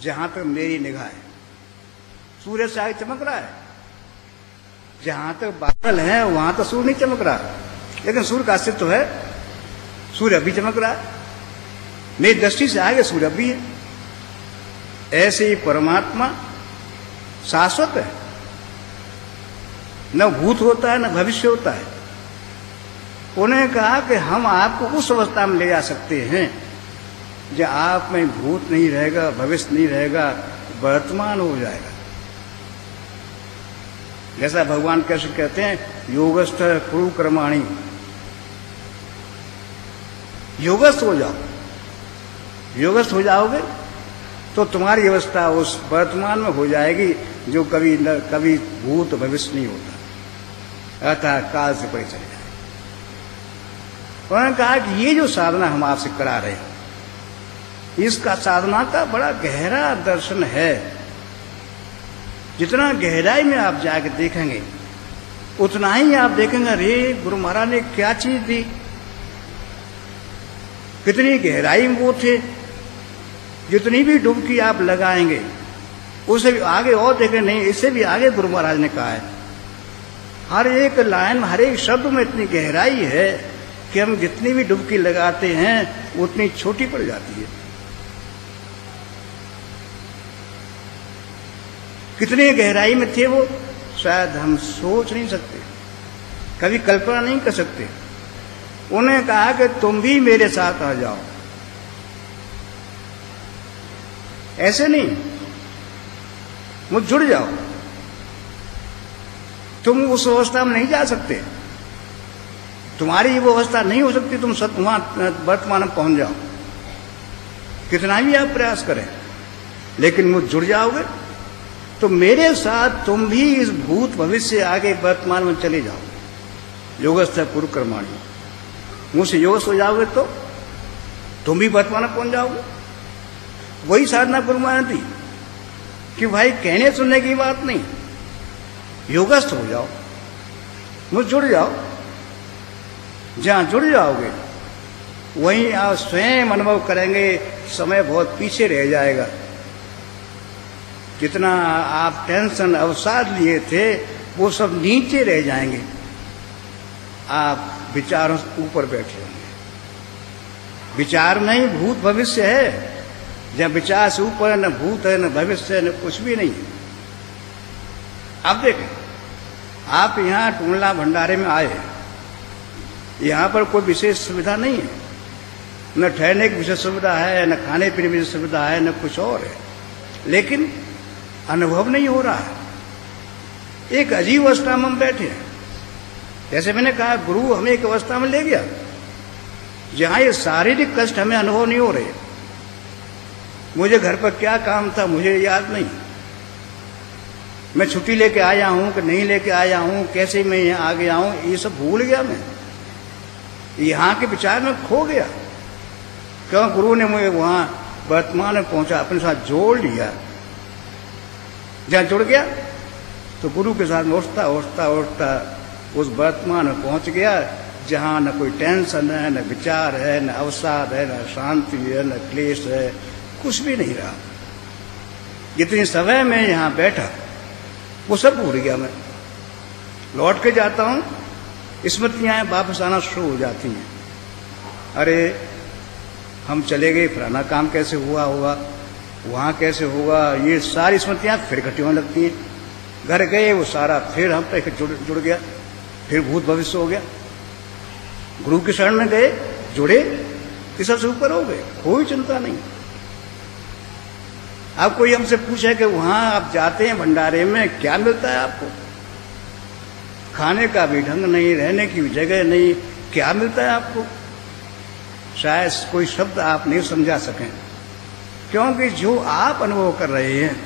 जहां तक मेरी निगाह है सूर्य से आगे चमक रहा है, जहां तक बादल है वहां तो सूर्य नहीं चमक रहा, लेकिन सूर्य का अस्तित्व है, सूर्य अभी चमक रहा है, मेरी दृष्टि से आगे सूर्य अभी है। ऐसे ही परमात्मा शाश्वत है, न भूत होता है न भविष्य होता है। उन्होंने कहा कि हम आपको उस अवस्था में ले जा सकते हैं जब आप में भूत नहीं रहेगा, भविष्य नहीं रहेगा, वर्तमान हो जाएगा। जैसा भगवान कृष्ण कहते हैं योगस्थ कुरु कर्माणि, योगस्थ हो जाओ। योगस्थ हो जाओगे तो तुम्हारी अवस्था उस वर्तमान में हो जाएगी जो कभी भूत भविष्य नहीं होता, अतः काल से परे चले जाए। उन्होंने कहा कि ये जो साधना हम आपसे करा रहे हैं, इसका साधना का बड़ा गहरा दर्शन है। जितना गहराई में आप जाके देखेंगे उतना ही आप देखेंगे, अरे गुरु महाराज ने क्या चीज दी, कितनी गहराई में वो थे। जितनी भी डुबकी आप लगाएंगे उसे भी आगे और देखें, नहीं इससे भी आगे गुरु महाराज ने कहा है। हर एक लाइन, हर एक शब्द में इतनी गहराई है कि हम जितनी भी डुबकी लगाते हैं उतनी छोटी पड़ जाती है। कितनी गहराई में थे वो, शायद हम सोच नहीं सकते, कभी कल्पना नहीं कर सकते। उन्होंने कहा कि तुम भी मेरे साथ आ जाओ। ऐसे नहीं, मुझ जुड़ जाओ। तुम उस अवस्था में नहीं जा सकते, तुम्हारी वो अवस्था नहीं हो सकती, तुम वहां वर्तमान में पहुंच जाओ, कितना भी आप प्रयास करें। लेकिन मुझ जुड़ जाओगे तो मेरे साथ तुम भी इस भूत भविष्य से आगे वर्तमान में चले जाओ। योगस्थ पूर्व कर्माणी, मुझसे योगस्थ हो जाओगे तो तुम भी वर्तमान में पहुंच जाओगे। वही साधना गुरु महाराज दी कि भाई कहने सुनने की बात नहीं, योगस्थ हो जाओ, मुझ जुड़ जाओ। जहां जुड़ जाओगे वहीं आप स्वयं अनुभव करेंगे, समय बहुत पीछे रह जाएगा। जितना आप टेंशन अवसाद लिए थे वो सब नीचे रह जाएंगे, आप विचारों से ऊपर बैठे होंगे। विचार नहीं, भूत भविष्य है। जब विचार से ऊपर न भूत है, न भविष्य है, न कुछ भी नहीं है। अब देखें, आप यहां टूंडला भंडारे में आए, यहां पर कोई विशेष सुविधा नहीं है, न ठहरने की विशेष सुविधा है, न खाने पीने की विशेष सुविधा है, न कुछ और है। लेकिन अनुभव नहीं हो रहा है। एक अजीब अवस्था में हम बैठे हैं। जैसे मैंने कहा, गुरु हमें एक अवस्था में ले गया जहां ये शारीरिक कष्ट हमें अनुभव नहीं हो रहे। मुझे घर पर क्या काम था मुझे याद नहीं, मैं छुट्टी लेके आया हूं कि नहीं लेके आया हूं, कैसे मैं यहां आ गया हूं, ये सब भूल गया। मैं यहां के विचार में खो गया। क्यों? गुरु ने मुझे वहां वर्तमान में पहुंचा, अपने साथ जोड़ लिया। जहां जुड़ गया तो गुरु के साथ उठता उठता उठता उस वर्तमान में पहुंच गया जहां न कोई टेंशन है, न विचार है, न अवसाद है, न शांति है, न क्लेश है, कुछ भी नहीं रहा। जितनी समय में यहां बैठा वो सब भूल गया। मैं लौट के जाता हूं, स्मृतियां वापस आना शुरू हो जाती हैं। अरे हम चले गए, फलाना काम कैसे हुआ होगा, वहां कैसे होगा, ये सारी स्मृतियां फिर इकट्ठी होने लगती हैं। घर गए, वो सारा फिर हम पे जुड़ गया, फिर भूत भविष्य हो गया। गुरु के शरण में गए, जुड़े, इस सबसे ऊपर हो गए, कोई चिंता नहीं। अब कोई हमसे पूछे कि वहां आप जाते हैं भंडारे में, क्या मिलता है आपको? खाने का भी ढंग नहीं, रहने की भी जगह नहीं, क्या मिलता है आपको? शायद कोई शब्द आप नहीं समझा सकें, क्योंकि जो आप अनुभव कर रहे हैं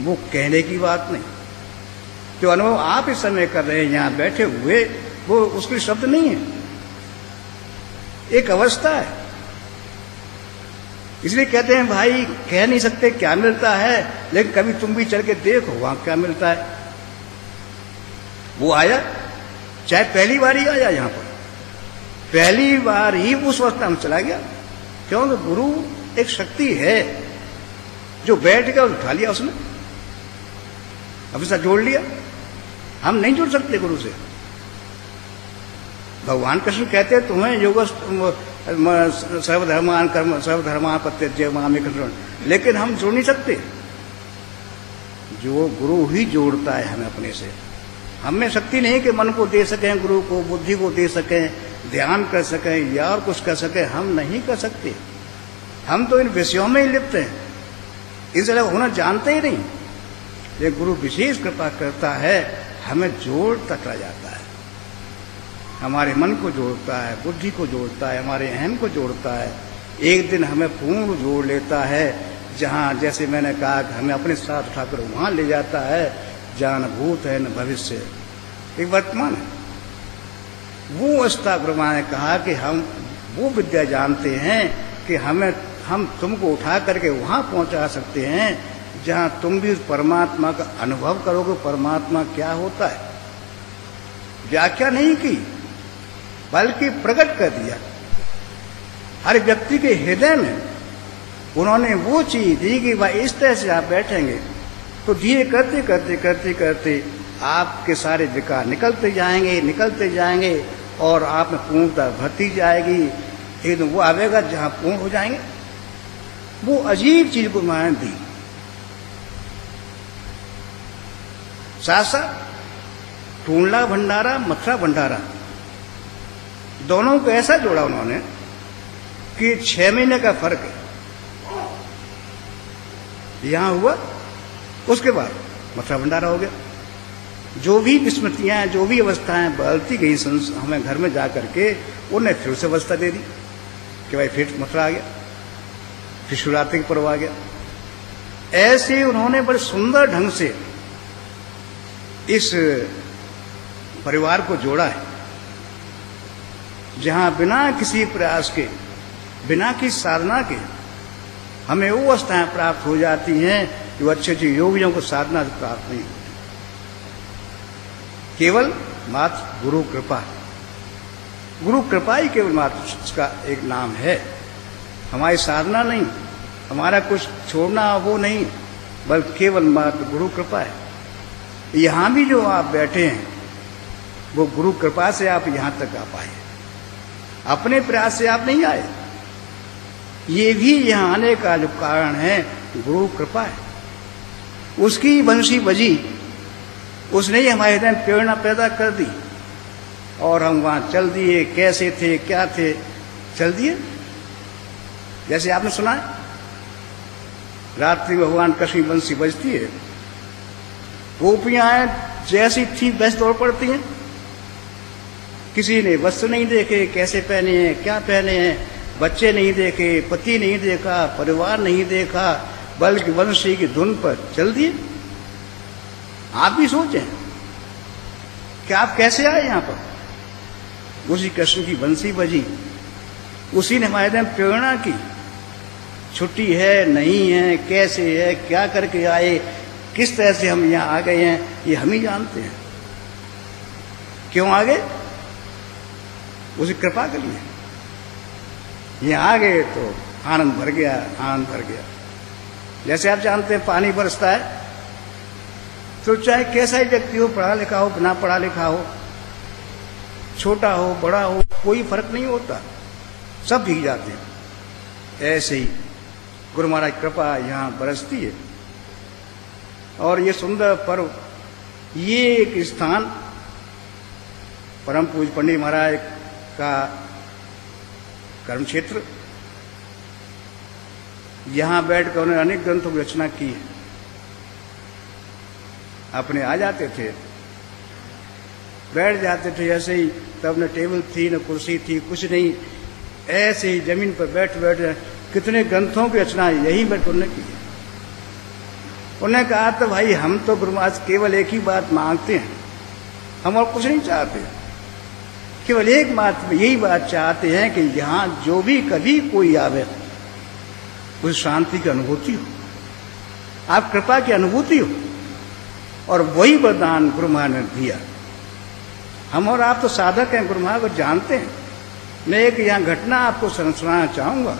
वो कहने की बात नहीं। जो अनुभव आप इस समय कर रहे हैं यहां बैठे हुए, वो उसके शब्द नहीं है, एक अवस्था है। इसलिए कहते हैं भाई कह नहीं सकते क्या मिलता है, लेकिन कभी तुम भी चल के देखो वहां क्या मिलता है। वो आया, चाहे पहली बार ही आया यहां पर, पहली बार ही उस अवस्था में चला गया। क्योंकि गुरु एक शक्ति है जो बैठ गया और उठा लिया उसने, अब इसका जोड़ लिया। हम नहीं जुड़ सकते गुरु से। भगवान कृष्ण कहते हैं तुम्हें योग सर्वधर्मान कर्म सर्वधर्मान प्रत्यज्य मामे कृष्ण, लेकिन हम जुड़ नहीं सकते। जो गुरु ही जोड़ता है हमें अपने से। हमें शक्ति नहीं कि मन को दे सकें, गुरु को बुद्धि को दे सकें, ध्यान कर सकें या और कुछ कर सकें, हम नहीं कर सकते। हम तो इन विषयों में ही लिप्त हैं, इनसे अलग होना जानते ही नहीं। ये गुरु विशेष कृपा करता है, हमें जोड़ तक आ जाता है। हमारे मन को जोड़ता है, बुद्धि को जोड़ता है, हमारे अहम को जोड़ता है। एक दिन हमें पूर्ण जोड़ लेता है, जहाँ जैसे मैंने कहा कि हमें अपने साथ उठाकर वहाँ ले जाता है जहाँ न भूत है न भविष्य है, एक वर्तमान है। वो अवस्था गुरु महाराज ने कहा कि हम वो विद्या जानते हैं कि हम तुमको उठा करके वहाँ पहुँचा सकते हैं जहाँ तुम भी उस परमात्मा का अनुभव करोगे। परमात्मा क्या होता है व्याख्या नहीं की, बल्कि प्रकट कर दिया। हर व्यक्ति के हृदय में उन्होंने वो चीज दी कि भाई इस तरह से आप बैठेंगे तो धीरे करते करते करते करते आपके सारे विकार निकलते जाएंगे और आप में पूर्णता भरती जाएगी। एक दिन वो आवेगा जहां पूर्ण हो जाएंगे। वो अजीब चीज को मैंने दी। साथ साथ टूणला भंडारा, मथुरा भंडारा दोनों को ऐसा जोड़ा उन्होंने कि 6 महीने का फर्क है। यहां हुआ, उसके बाद मथुरा भंडारा हो गया। जो भी विस्मृतियां, जो भी अवस्थाएं बदलती गई हमें घर में जाकर के, उन्हें फिर से अवस्था दे दी कि भाई फिर मथुरा आ गया, फिर शिवरात्रि का पर्व आ गया। ऐसे उन्होंने बड़े सुंदर ढंग से इस परिवार को जोड़ा है, जहां बिना किसी प्रयास के, बिना किसी साधना के हमें वो अवस्थाएं प्राप्त हो जाती हैं जो अच्छे अच्छे योगियों को साधना से प्राप्त नहीं होती। केवल मात्र गुरु कृपा, गुरु कृपा ही केवल मात्र उसका एक नाम है। हमारी साधना नहीं, हमारा कुछ छोड़ना वो नहीं, बल्कि केवल मात्र गुरु कृपा है। यहां भी जो आप बैठे हैं वो गुरु कृपा से आप यहां तक आ पाए, अपने प्रयास से आप नहीं आए। ये भी यहां आने का जो कारण है गुरु कृपा है। उसकी बंसी बजी, उसने ही हमारे हृदय में प्रेरणा पैदा कर दी और हम वहां चल दिए। कैसे थे, क्या थे, चल दिए। जैसे आपने सुना है रात्रि में भगवान कृष्ण की बंसी बजती है, गोपियां जैसी थी वैसे दौड़ पड़ती हैं। किसी ने वस्त्र नहीं देखे, कैसे पहने हैं, क्या पहने हैं, बच्चे नहीं देखे, पति नहीं देखा, परिवार नहीं देखा, बल्कि वंशी की धुन पर चल दिए। आप भी सोचें कि आप कैसे आए यहां पर। उसी कृष्ण की बंसी बजी, उसी ने हमारे दिन प्रेरणा की। छुट्टी है, नहीं है, कैसे है, क्या करके आए, किस तरह से हम यहां आ गए हैं, ये हम ही जानते हैं। क्यों आ गए? उसी कृपा के लिए। यहां आ गए तो आनंद भर गया, आनंद भर गया। जैसे आप जानते हैं पानी बरसता है तो चाहे कैसा ही व्यक्ति हो, पढ़ा लिखा हो, बिना पढ़ा लिखा हो, छोटा हो, बड़ा हो, कोई फर्क नहीं होता, सब भीग जाते हैं। ऐसे ही गुरु महाराज कृपा यहां बरसती है। और ये सुंदर पर्व, ये एक स्थान परम पूज्य पंडित महाराज का कर्म क्षेत्र, यहां बैठकर उन्होंने अनेक ग्रंथों की रचना की है। अपने आ जाते थे, बैठ जाते थे ऐसे ही, तब न टेबल थी न कुर्सी थी, कुछ नहीं, ऐसे ही जमीन पर बैठ बैठ कितने ग्रंथों की रचना यही बैठ उन्होंने की। उन्होंने कहा तो भाई हम तो गुरु महाराज केवल एक ही बात मांगते हैं, हम और कुछ नहीं चाहते, केवल एक बात, यही बात चाहते हैं कि यहां जो भी कभी कोई आवे उस शांति की अनुभूति हो, आप कृपा की अनुभूति हो। और वही वरदान गुरु महाराज ने दिया। हम और आप तो साधक हैं, गुरु महाराज को जानते हैं। मैं एक यहां घटना आपको सुनाना चाहूंगा।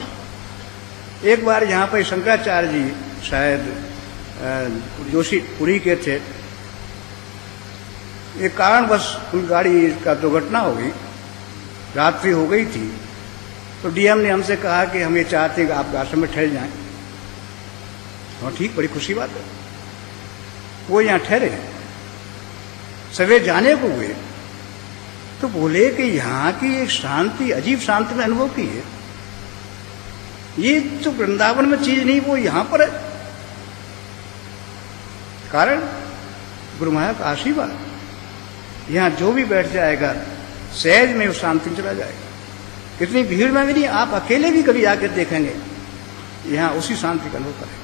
एक बार यहां पर शंकराचार्य जी शायद जोशी पुरी के थे, एक कारणवश उन गाड़ी का दुर्घटना हो गई, रात्रि हो गई थी। तो डीएम ने हमसे कहा कि हम ये चाहते हैं कि आप आश्रम में ठहर जाएं। और ठीक, बड़ी खुशी बात है। वो यहां ठहरे, सवेरे जाने को हुए तो बोले कि यहां की एक शांति, अजीब शांति में अनुभव की है, ये तो वृंदावन में चीज नहीं, वो यहां पर है। कारण गुरु महाराज का आशीर्वाद। यहां जो भी बैठ जाएगा सहज में उस शांति में चला जाएगा। कितनी भीड़ में भी नहीं, आप अकेले भी कभी आकर देखेंगे यहाँ उसी शांति का अनुभव करें,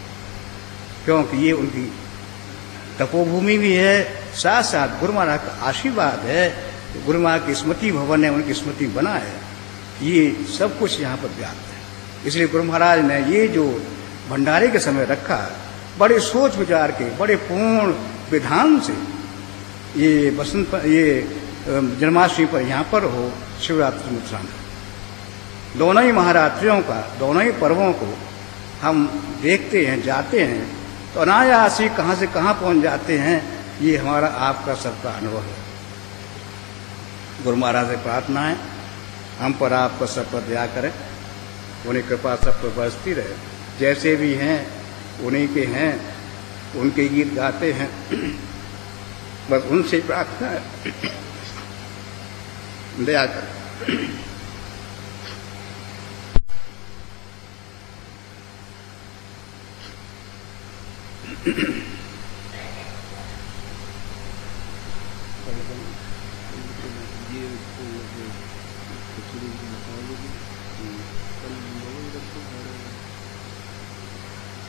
क्योंकि ये उनकी तपोभूमि भी है, साथ साथ गुरु महाराज का आशीर्वाद है, गुरु महाराज की स्मृति भवन है, उनकी स्मृति बना है, ये सब कुछ यहाँ पर व्याप्त है। इसलिए गुरु महाराज ने ये जो भंडारे के समय रखा, बड़े सोच विचार के, बड़े पूर्ण विधान से ये जन्माष्टमी पर यहाँ पर हो, शिवरात्रि में उत्साह, दोनों ही महारात्रियों का, दोनों ही पर्वों को हम देखते हैं, जाते हैं, तो अनायास ही कहाँ से कहाँ पहुँच जाते हैं। ये हमारा आपका सबका अनुभव है। गुरु महाराज से प्रार्थना है हम पर आपका सब पर दया करें, उन्हें कृपा सब पर बरसती रहे। जैसे भी हैं उन्हीं के हैं, उनके गीत गाते हैं, बस उनसे प्रार्थना है, दया करें।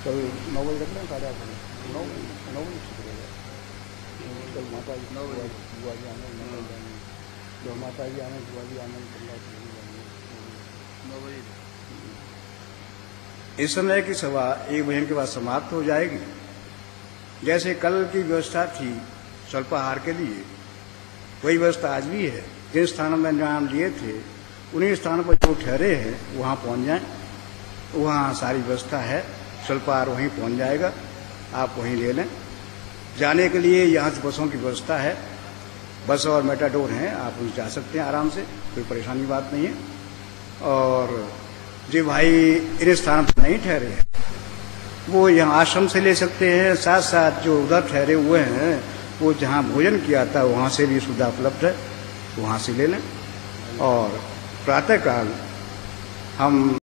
कल 9 बजे रख लें, 8:30 9 बजे कल माता जी बुआ जी आने, जो माता जी आने, बुआ जी आने, 9 बजे। इस समय की सभा 1 बजे के बाद समाप्त हो जाएगी। जैसे कल की व्यवस्था थी स्वल्पाहार के लिए, वही व्यवस्था आज भी है। जिन स्थानों में नाम लिए थे उन्हीं स्थानों पर जो ठहरे हैं वहाँ पहुँच जाएं, वहाँ सारी व्यवस्था है, स्वल्पाहार वहीं पहुँच जाएगा, आप वहीं ले लें। जाने के लिए यहाँ से बसों की व्यवस्था है, बस और मेटाडोर हैं, आप उनसे जा सकते हैं आराम से, कोई परेशानी बात नहीं है। और जो भाई इन स्थानों पर नहीं ठहरे हैं वो यहाँ आश्रम से ले सकते हैं, साथ साथ जो उधर ठहरे हुए हैं वो जहाँ भोजन किया था वहाँ से भी सुविधा उपलब्ध है, वहाँ से ले लें। और प्रातःकाल हम